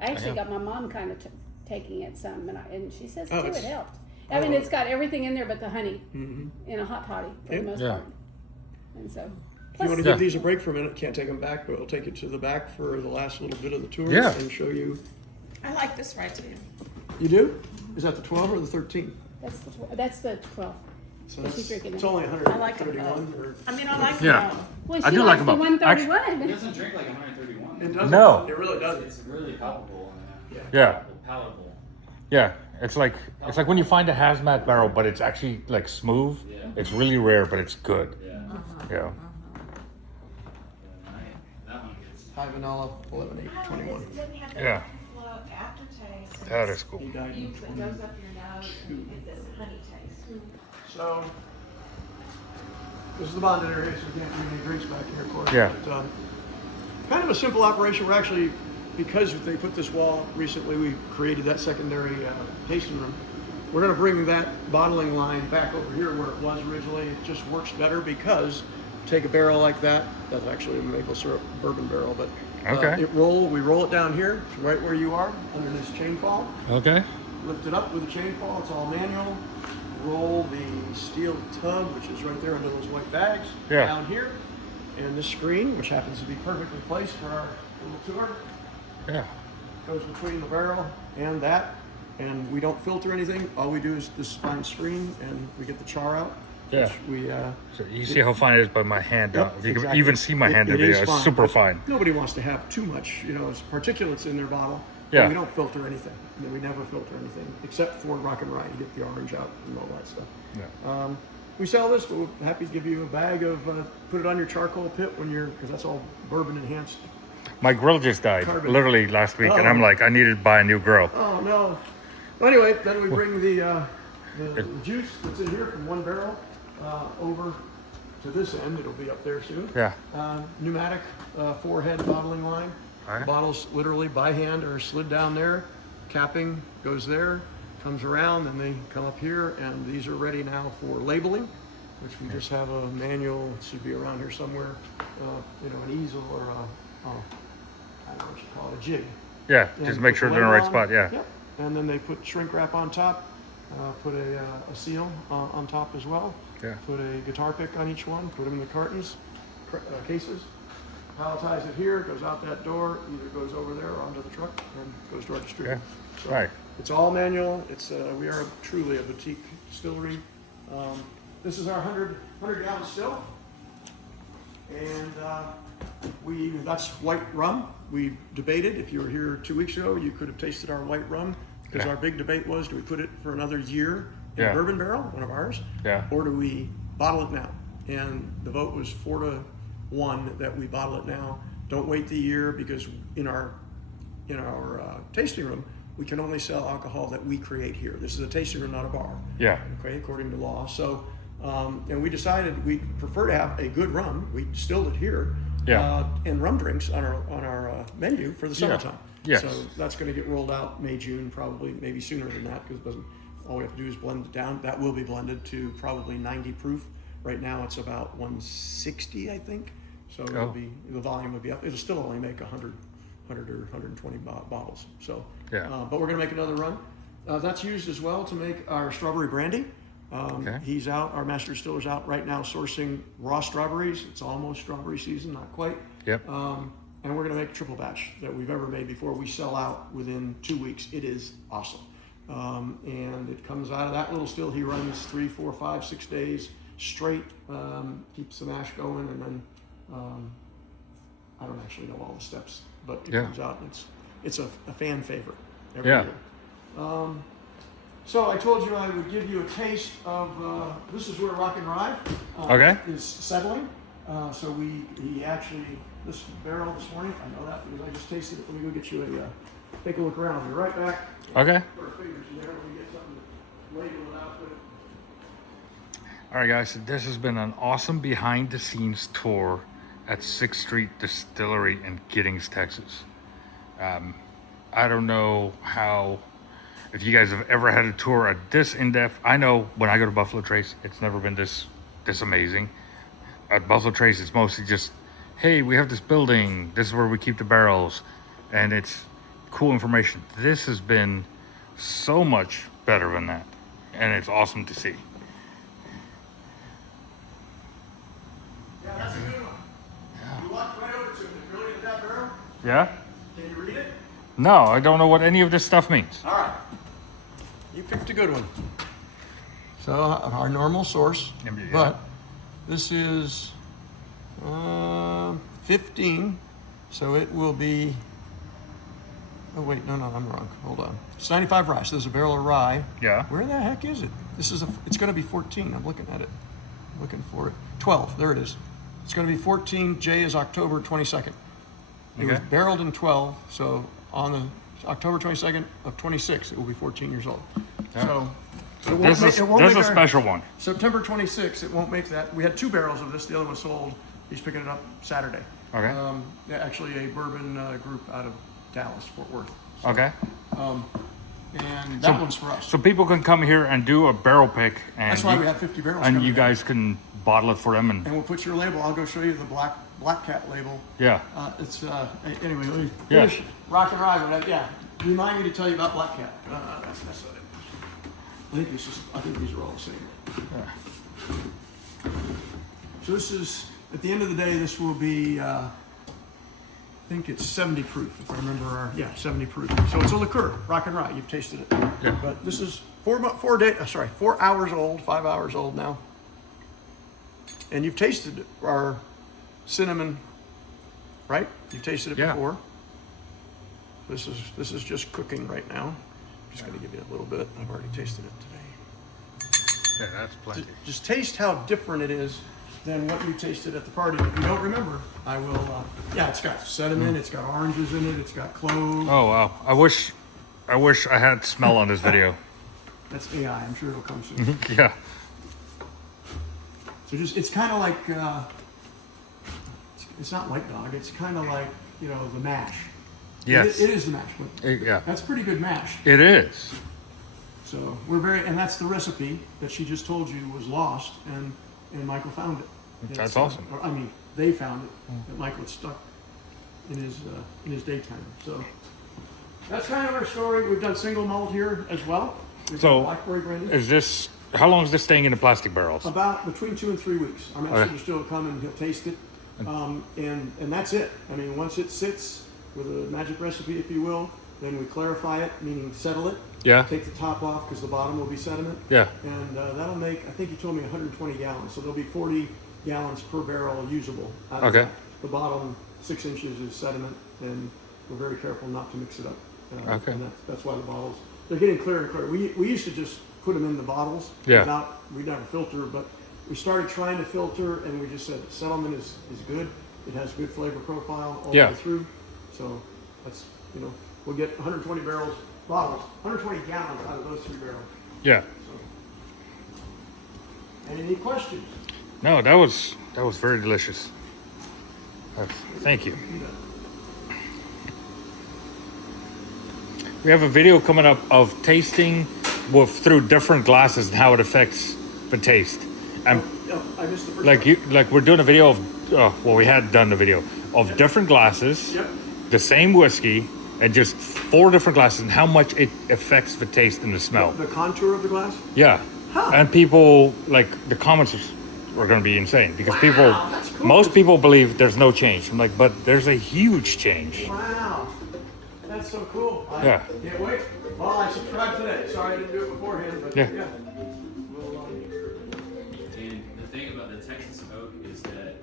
actually got my mom kind of taking it some, and she says, too, it helped. I mean, it's got everything in there but the honey in a hot toddy for the most part. And so, If you want to give these a break for a minute, can't take them back, but we'll take you to the back for the last little bit of the tour Yeah. and show you. I like this right too. You do? Is that the 12 or the 13? that's the 12. So But she's drinking it's it. only I like them 131. both. Or, I mean, I like Yeah. them. Well, I she do like likes them the both. 131. It doesn't drink like 131. it doesn't. No. It really doesn't. It's really palpable. Yeah. Palatable. Yeah. It's like when you find a hazmat barrel, but it's actually like smooth. Yeah. It's really rare, but it's good. Yeah. Yeah. That one gets. High vanilla, 11, 8, 21. It doesn't have Yeah. the aftertaste. That is cool. He died in It goes up your nose and it does honey taste. So, this is the bonded area, so we can't do any drinks back here, of course. Yeah. But, kind of a simple operation. We're actually, because they put this wall recently, we created that secondary tasting room. We're going to bring that bottling line back over here where it was originally. It just works better because take a barrel like that. That's actually a maple syrup bourbon barrel, but Okay. we roll it down here, right where you are, under this chain fall. Okay. Lift it up with a chain fall, it's all manual. Roll the steel tub, which is right there under those white bags, Yeah. down here. And this screen, which happens to be perfectly placed for our little tour, Yeah. goes between the barrel and that. And we don't filter anything. All we do is this fine screen and we get the char out. Yeah. Which we, So you see how fine it is by my hand. Yep, If you can exactly. even see my hand in the It is video. It's fine, super but fine. Nobody wants to have too much, it's particulates in their bottle. Yeah. And we don't filter anything. We never filter anything except for rock and rye to get the orange out and all that stuff. Yeah. We sell this, but we're happy to give you a bag of, put it on your charcoal pit because that's all bourbon enhanced. My grill just died Carbon. literally last week, and I'm Oh. like, I needed to buy a new grill. Oh no. Well, anyway, then we bring the juice that's in here from one barrel over to this end. It'll be up there soon. Yeah. Pneumatic 4-head bottling line. Alright. Bottles literally by hand are slid down there. Capping goes there, comes around, and they come up here. And these are ready now for labeling, which we just have a manual. It should be around here somewhere. An easel or I don't know what you call it, a jig. Yeah. And Just make put sure the they're in the right label on. spot. Yeah. Yep. And then they put shrink wrap on top, put a seal on top as well. Yeah. Put a guitar pick on each one, put them in the cartons, cases. Palletize it here, goes out that door, either goes over there or onto the truck and goes to our distributor. So Right. It's all manual. We are truly a boutique distillery. This is our 100-gallon still. And that's white rum. We debated, if you were here 2 weeks ago, you could have tasted our white rum, because Yeah. our big debate was, do we put it for another year in Yeah. a bourbon barrel, one of ours, Yeah. or do we bottle it now? And the vote was 4-1 that we bottle it now. Don't wait the year, because in our tasting room, we can only sell alcohol that we create here. This is a tasting room, not a bar. Yeah. Okay, according to law. So, and we decided we prefer to have a good rum. We distilled it here. Yeah. And rum drinks on our menu for the summertime. Yes. So that's going to get rolled out May, June, probably, maybe sooner than that, because it doesn't. All we have to do is blend it down. That will be blended to probably 90 proof. Right now it's about 160, I think. So Oh. the volume will be up. It'll still only make 100 or 120 bottles. So, Yeah. but we're going to make another run. That's used as well to make our strawberry brandy. Okay. He's out, our master distiller's out right now sourcing raw strawberries. It's almost strawberry season, not quite. Yep. And we're going to make a triple batch that we've ever made before. We sell out within 2 weeks. It is awesome. And it comes out of that little still. He runs 3, 4, 5, 6 days straight, keeps the mash going, and then I don't actually know all the steps, but it Yeah. comes out. And it's a fan favorite every Yeah. year. So I told you I would give you a taste of, this is where Rock and Rye Okay. is settling. So this barrel this morning, I know that because I just tasted it. Let me go get you take a look around. Be right back. Okay. Put our fingers in there. Let me get something to label it out with. All right, guys. So this has been an awesome behind-the-scenes tour at 6th Street Distillery in Giddings, Texas. I don't know if you guys have ever had a tour at this in-depth. I know when I go to Buffalo Trace, it's never been this amazing. At Buffalo Trace, it's mostly just, hey, we have this building. This is where we keep the barrels, and it's cool information. This has been so much better than that, and it's awesome to see. Yeah, that's a good one. You walked right over to it. Really in that barrel? Yeah? Can you read it? No, I don't know what any of this stuff means. All right. You picked a good one. So our normal source, Yeah. but this is 15, so it will be. Oh wait, no, I'm wrong. Hold on. It's 95 rye. So there's a barrel of rye. Yeah. Where the heck is it? It's going to be 14. I'm looking at it. Looking for it. 12. There it is. It's going to be 14. J is October 22nd. It was Okay. barreled in 12, so on the October 22nd of 26, it will be 14 years old. Yeah. So it This is a special one. September 26th, it won't make that. We had 2 barrels of this. The other one sold. He's picking it up Saturday. Okay. Yeah, actually a bourbon group out of Dallas, Fort Worth. Okay. And that one's for us. So people can come here and do a barrel pick, and That's why we have 50 barrels and coming you in. guys can bottle it for them, and And we'll put your label. I'll go show you the black cat label. yeah. It's anyway. Let me Yeah. finish Rock and Rye. But yeah, remind me to tell you about Black Cat. That's what it. I think these are all the same. So this is at the end of the day. This will be. I think it's 70 proof, if I remember. 70 proof. So it's a liqueur, Rock and Rye. You've tasted it. Yeah. But this is 4 hours old, 5 hours old now. And you've tasted our cinnamon, right? You've tasted it Yeah. before. This is just cooking right now. I'm just going to give you a little bit. I've already tasted it today. Yeah, that's plenty. Just taste how different it is than what you tasted at the party. If you don't remember, I will. It's got cinnamon. It's got oranges in it. It's got cloves. Oh wow! I wish I had smell on this video. That's AI. I'm sure it'll come soon. Yeah. So it's kind of like. It's not White Dog. It's kind of like the mash. Yes. It is the mash. But Yeah. that's pretty good mash. It is. So and that's the recipe that she just told you was lost, and Michael found it. That's awesome. They found it. That Michael had stuck in his daytime. So that's kind of our story. We've done single malt here as well. We've So, done blackberry brandy. How long is this staying in the plastic barrels? About between 2 and 3 weeks. Our master Okay. distiller will come and he'll taste it, and that's it. I mean, once it sits with a magic recipe, if you will, then we clarify it, meaning settle it. Yeah. Take the top off because the bottom will be sediment. Yeah. And that'll make, I think he told me 120 gallons. So there'll be 40 gallons per barrel usable. Out of Okay. that. The bottom 6 inches is sediment, and we're very careful not to mix it up. Okay. And that's why the bottles, they're getting clearer and clearer. We used to just put them in the bottles. Yeah. We never filter, but we started trying to filter, and we just said settlement is good. It has good flavor profile all the Yeah. way through. So that's, we'll get 120 bottles, 120 gallons out of those 3 barrels. Yeah. Any questions? No, that was very delicious. Thank you. We have a video coming up of tasting through different glasses and how it affects the taste. And I missed the first part. we're doing a video of we had done the video of different glasses, Yep. the same whiskey, and just 4 different glasses and how much it affects the taste and the smell. The contour of the glass? Yeah. Huh. And people, the comments are going to be insane because that's cool. most people believe there's no change. I'm like, but there's a huge change. Wow. That's so cool. Yeah. Can't wait. Well, I subscribed today. Sorry I didn't do it beforehand, but Yeah. We'll, And the thing about the Texas oak is that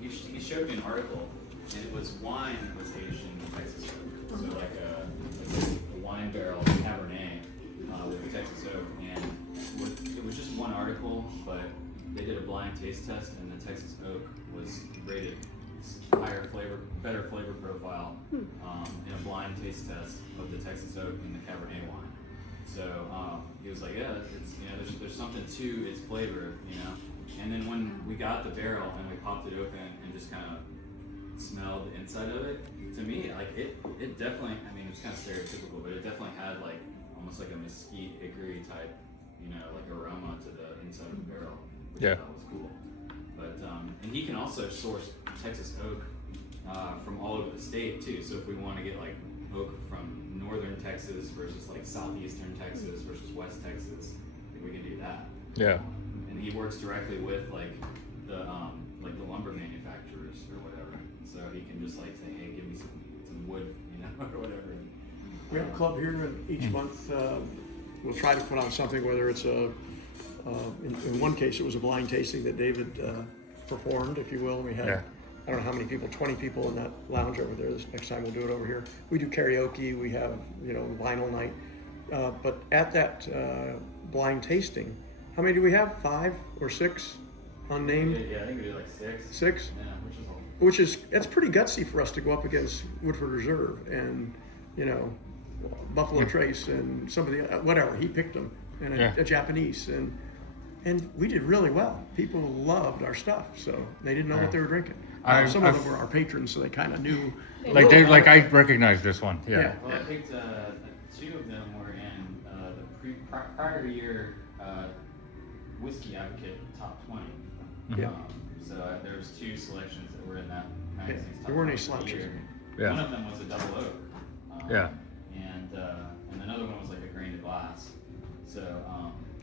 he showed me an article, and it was wine that was aged in Texas oak. So like a wine barrel Cabernet with the Texas oak, and it was just one article, but they did a blind taste test, and the Texas oak was rated higher flavor, better flavor profile in a blind taste test of the Texas oak and the Cabernet wine. So he was like, yeah, it's, you know, there's something to its flavor, you know. And then when we got the barrel and we popped it open and just kind of smelled the inside of it, to me, like it definitely, I mean, it's kind of stereotypical, but it definitely had like almost like a mesquite hickory type, you know, like aroma to the inside of the barrel, which I thought was cool. But and he can also source Texas oak from all over the state too. So if we want to get like oak from northern Texas versus like southeastern Texas versus west Texas, I think we can do that. Yeah. And he works directly with like the lumber manufacturers or whatever. So he can just like say, hey, give me some wood, you know, or whatever. We have a club here, and each month we'll try to put on something, whether it's in one case it was a blind tasting that David performed, if you will. We had, I don't know how many people, 20 people in that lounge over there. This next time we'll do it over here. We do karaoke, we have, you know, vinyl night. But at that blind tasting, how many do we have? 5 or 6 unnamed? Yeah, I think we did like 6. 6? Yeah, That's pretty gutsy for us to go up against Woodford Reserve and, you know, Buffalo Trace and some of the, whatever, he picked them, and a Japanese, and we did really well. People loved our stuff, so they didn't know what they were drinking. Some of them were our patrons, so they kind of knew. Like Dave, like I recognize this one. Yeah. Well, I picked 2 of them were in the prior year Whiskey Advocate Top 20. Yeah. So there was 2 selections that were in that magazine's top There weren't 20 any for the slouches. year. Yeah. One of them was a double oak. And another one was like a grain to glass. So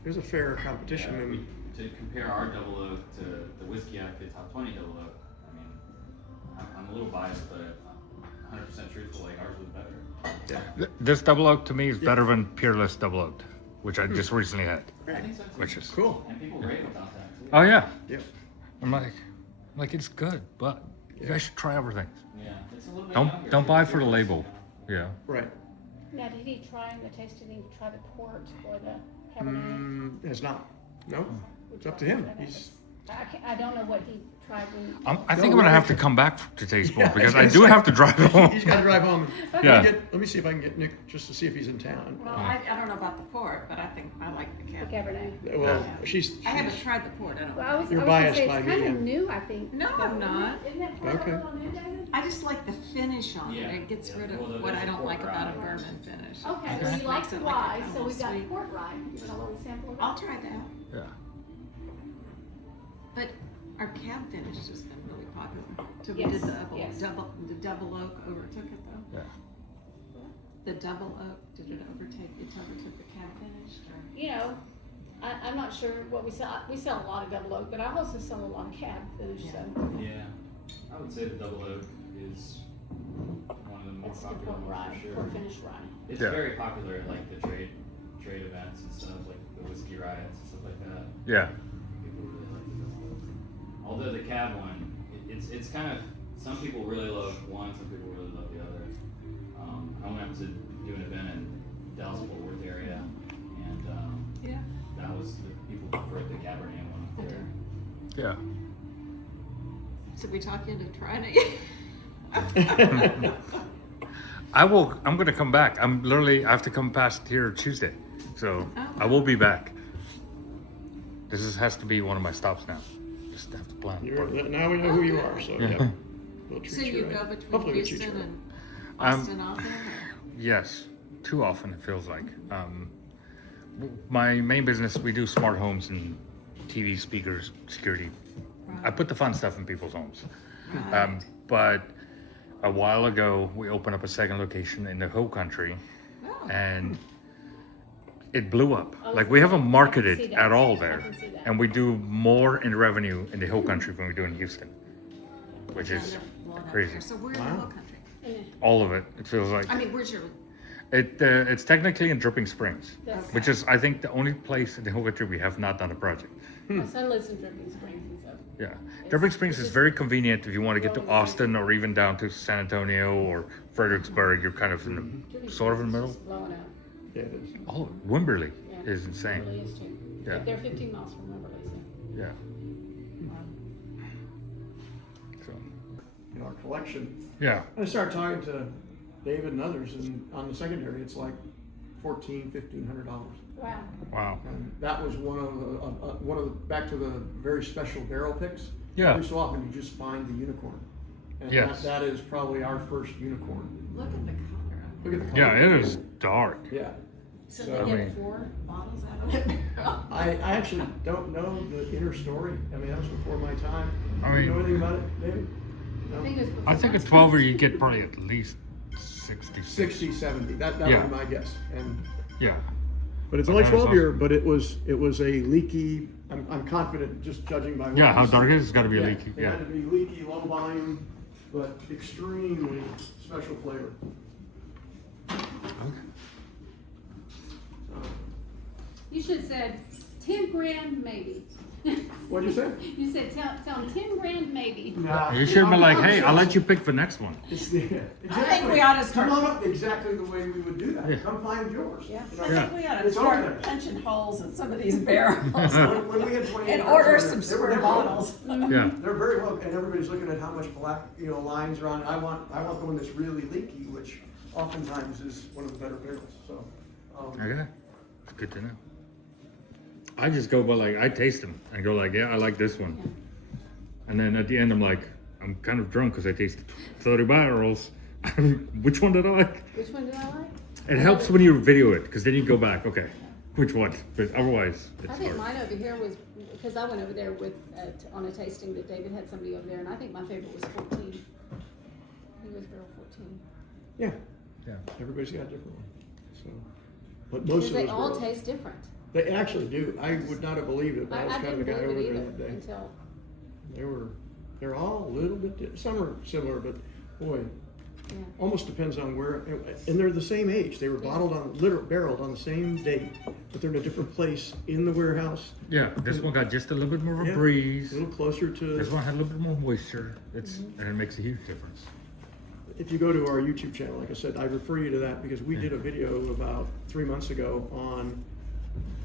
There's a fair competition. And to compare our double oak to the Whiskey Advocate Top 20 double oak, I mean, I'm a little biased, but 100% truthful, like ours was better. This double oak to me is better than Peerless double oak, which I just recently had, I think so too. which is cool. And people rave about that too. Oh yeah. Yeah. I'm like it's good, but you guys should try everything. Yeah, it's a little bit Don't younger. buy for the label. Yeah. Right. Now, did he try in the taste? Did he try the port or the Cabernet? It's not. No. It's up to him. I don't know what he tried. I think I'm gonna have to come back to Taste Bowl Yeah, because I I was do gonna have to drive home. He's got to drive home. Yeah. Let me see if I can get Nick just to see if he's in town. Well, I don't know about the port, but I think I like the The Cabernet. Cabernet. Well, Yeah. I haven't tried the port. I don't. Well, I was You're gonna biased say by it's me, kind of and- new, I think. No, I'm not. Isn't that port Okay. a little new, David? I just like the finish on Yeah. it. It gets rid Well, of what there's I a don't port like about a rye. bourbon finish. Okay, It well, just you like makes the it like rye, a so we've got sweet. port rye. You want a little sample of that? I'll try that. Yeah. But our cab finish has been really popular. So we Yes, did yes. the double oak overtook it though. Yeah. The double oak, did it overtake the cab finish? Or? You know, I'm not sure what we sell. We sell a lot of double oak, but I also sell a lot of cab finish. Yeah. So Yeah, I would say the double oak is one of the more it's the popular port ones rye, for sure. port finish rye. It's Yeah. very popular at like the trade events and stuff, like the whiskey riots and stuff like that. Yeah. People really like the double oak. Although the cab one, it's kind of, some people really love one, some people really love the other. I went to do an event in Dallas Fort Worth area, and Yeah. that was the people preferred the Cabernet one up there. Yeah. So we talk you into trying it. I'm gonna come back. I have to come past here Tuesday, so I will be back. Has to be one of my stops now. Just have to plan. Now we know who you are, so yeah. We'll treat So you right. go between Hopefully we'll treat Houston you and Um, Austin often? Or? Yes, too often it feels like. My main business, we do smart homes and TV speakers, security. I put the fun stuff in people's homes. Right. But a while ago, we opened up a second location in the whole country, Oh. and it blew up. Like we haven't marketed see that. at all I there, can see that. and we do more in revenue in the whole country than we do in Houston, which is Blown up crazy. here. So we're in the Wow. whole country. All of it. It feels like. I mean, where's your? It's technically in Dripping Springs, That's- which is I think the only place in the whole country we have not done a project. My son lives in Dripping Springs, and so Yeah, Dripping Springs is very convenient if you want to get to Austin or even down to San Antonio or Fredericksburg. You're kind of in the sort of in the middle. just blowing out. Yeah, it is. Oh, Wimberley Yeah. is insane. Really is too. Yeah. They're 15 miles from Wimberley, so. Yeah. So, In our collection, yeah. I started talking to David and others, and on the secondary, it's like $1,500. Wow. Wow. And that was one of the back to the very special barrel picks. Yeah. Every so often, you just find the unicorn, and Yes. that is probably our first unicorn. Look at the color. Look at the color. Yeah, it is dark. Yeah. So So, they I get mean- 4 bottles out of it. I actually don't know the inner story. I mean, that was before my time. I Do you know mean- anything about it, David? I No? think it was I think a 12er you get probably at least 60. 60, 70. That Yeah. would be my guess. And Yeah. but it's But only that is 12 awesome. year. But it was a leaky. I'm confident just judging by. What Yeah, you how said. dark it is, it's got to be Yeah, leaky. It Yeah. had to be leaky, low volume, but extremely special flavor. You should have said 10 grand maybe. What'd you say? You said tell them 10 grand maybe. Nah. You should have been like, hey, I'll let you pick the next one. Exactly. I think we ought to start- Come on up exactly the way we would do that. Yeah. Come find yours. Yeah, You know? I Yeah. think we ought to It's over there. start punching holes in some of these barrels When we had 28 and barrels order on some there, they were square low. bottles. Yeah. They're very low, and everybody's looking at how much black, lines are on it. I want the one that's really leaky, which oftentimes is one of the better barrels. So, Okay. It's good to know. I just go by like, I taste them and go like, yeah, I like this one. And then at the end, I'm like, I'm kind of drunk because I tasted 30 barrels. Which one did I like? Which one did I like? It helps when you video it because then you go back, okay, which one? But otherwise, I it's think hard. mine over here was, because I went over there with, on a tasting that David had somebody over there, and I think my favorite was 14. I think it was barrel 14. yeah, Yeah. everybody's got a different one. So, but most Because of they those all barrels, taste different. they actually do. I would not have believed it, but I was I kind of didn't the guy believe over it there either that day. until, They're all a little bit. Some are similar, but boy, yeah. almost depends on where. And they're the same age. They were bottled on, barreled on the same date, but they're in a different place in the warehouse. Yeah, this one got just a little bit more of a Yeah, breeze. A little closer to. This one had a little bit more moisture. And it makes a huge difference. If you go to our YouTube channel, like I said, I refer you to that because we did a video about 3 months ago on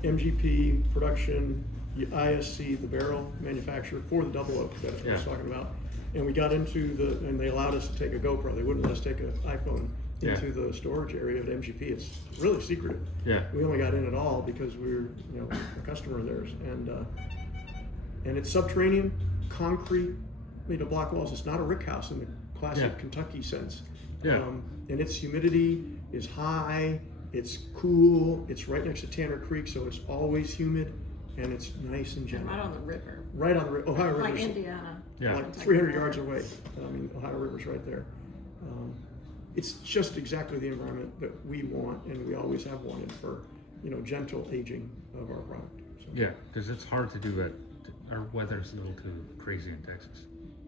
MGP production, ISC, the barrel manufacturer for the double oak that I was Yeah. talking about. And we got into and they allowed us to take a GoPro. They wouldn't let us take an iPhone Yeah. into the storage area at MGP. It's really secretive. Yeah. We only got in at all because we were, a customer of theirs. And it's subterranean, concrete, block walls. It's not a rick house in the classic Yeah. Kentucky sense. Yeah. And its humidity is high, it's cool, it's right next to Tanner Creek, so it's always humid, and it's nice and And gentle. right on the river, Right on the Ohio River. like Indiana. Yeah. Like 300 yards away. Ohio River's right there. It's just exactly the environment that we want, and we always have wanted for, gentle aging of our product. So. Yeah, because it's hard to do that. Our weather's a little too crazy in Texas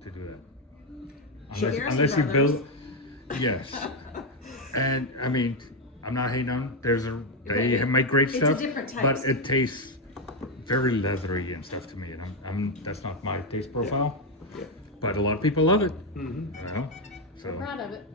to do that. So- Unless you build, yes. And I mean, I'm not hating on. They make great It's a stuff, different but taste. it tastes very leathery and stuff to me, and I'm that's not my taste profile. Yeah. But a lot of people love it. Mm-hmm. You know, so I'm proud of it.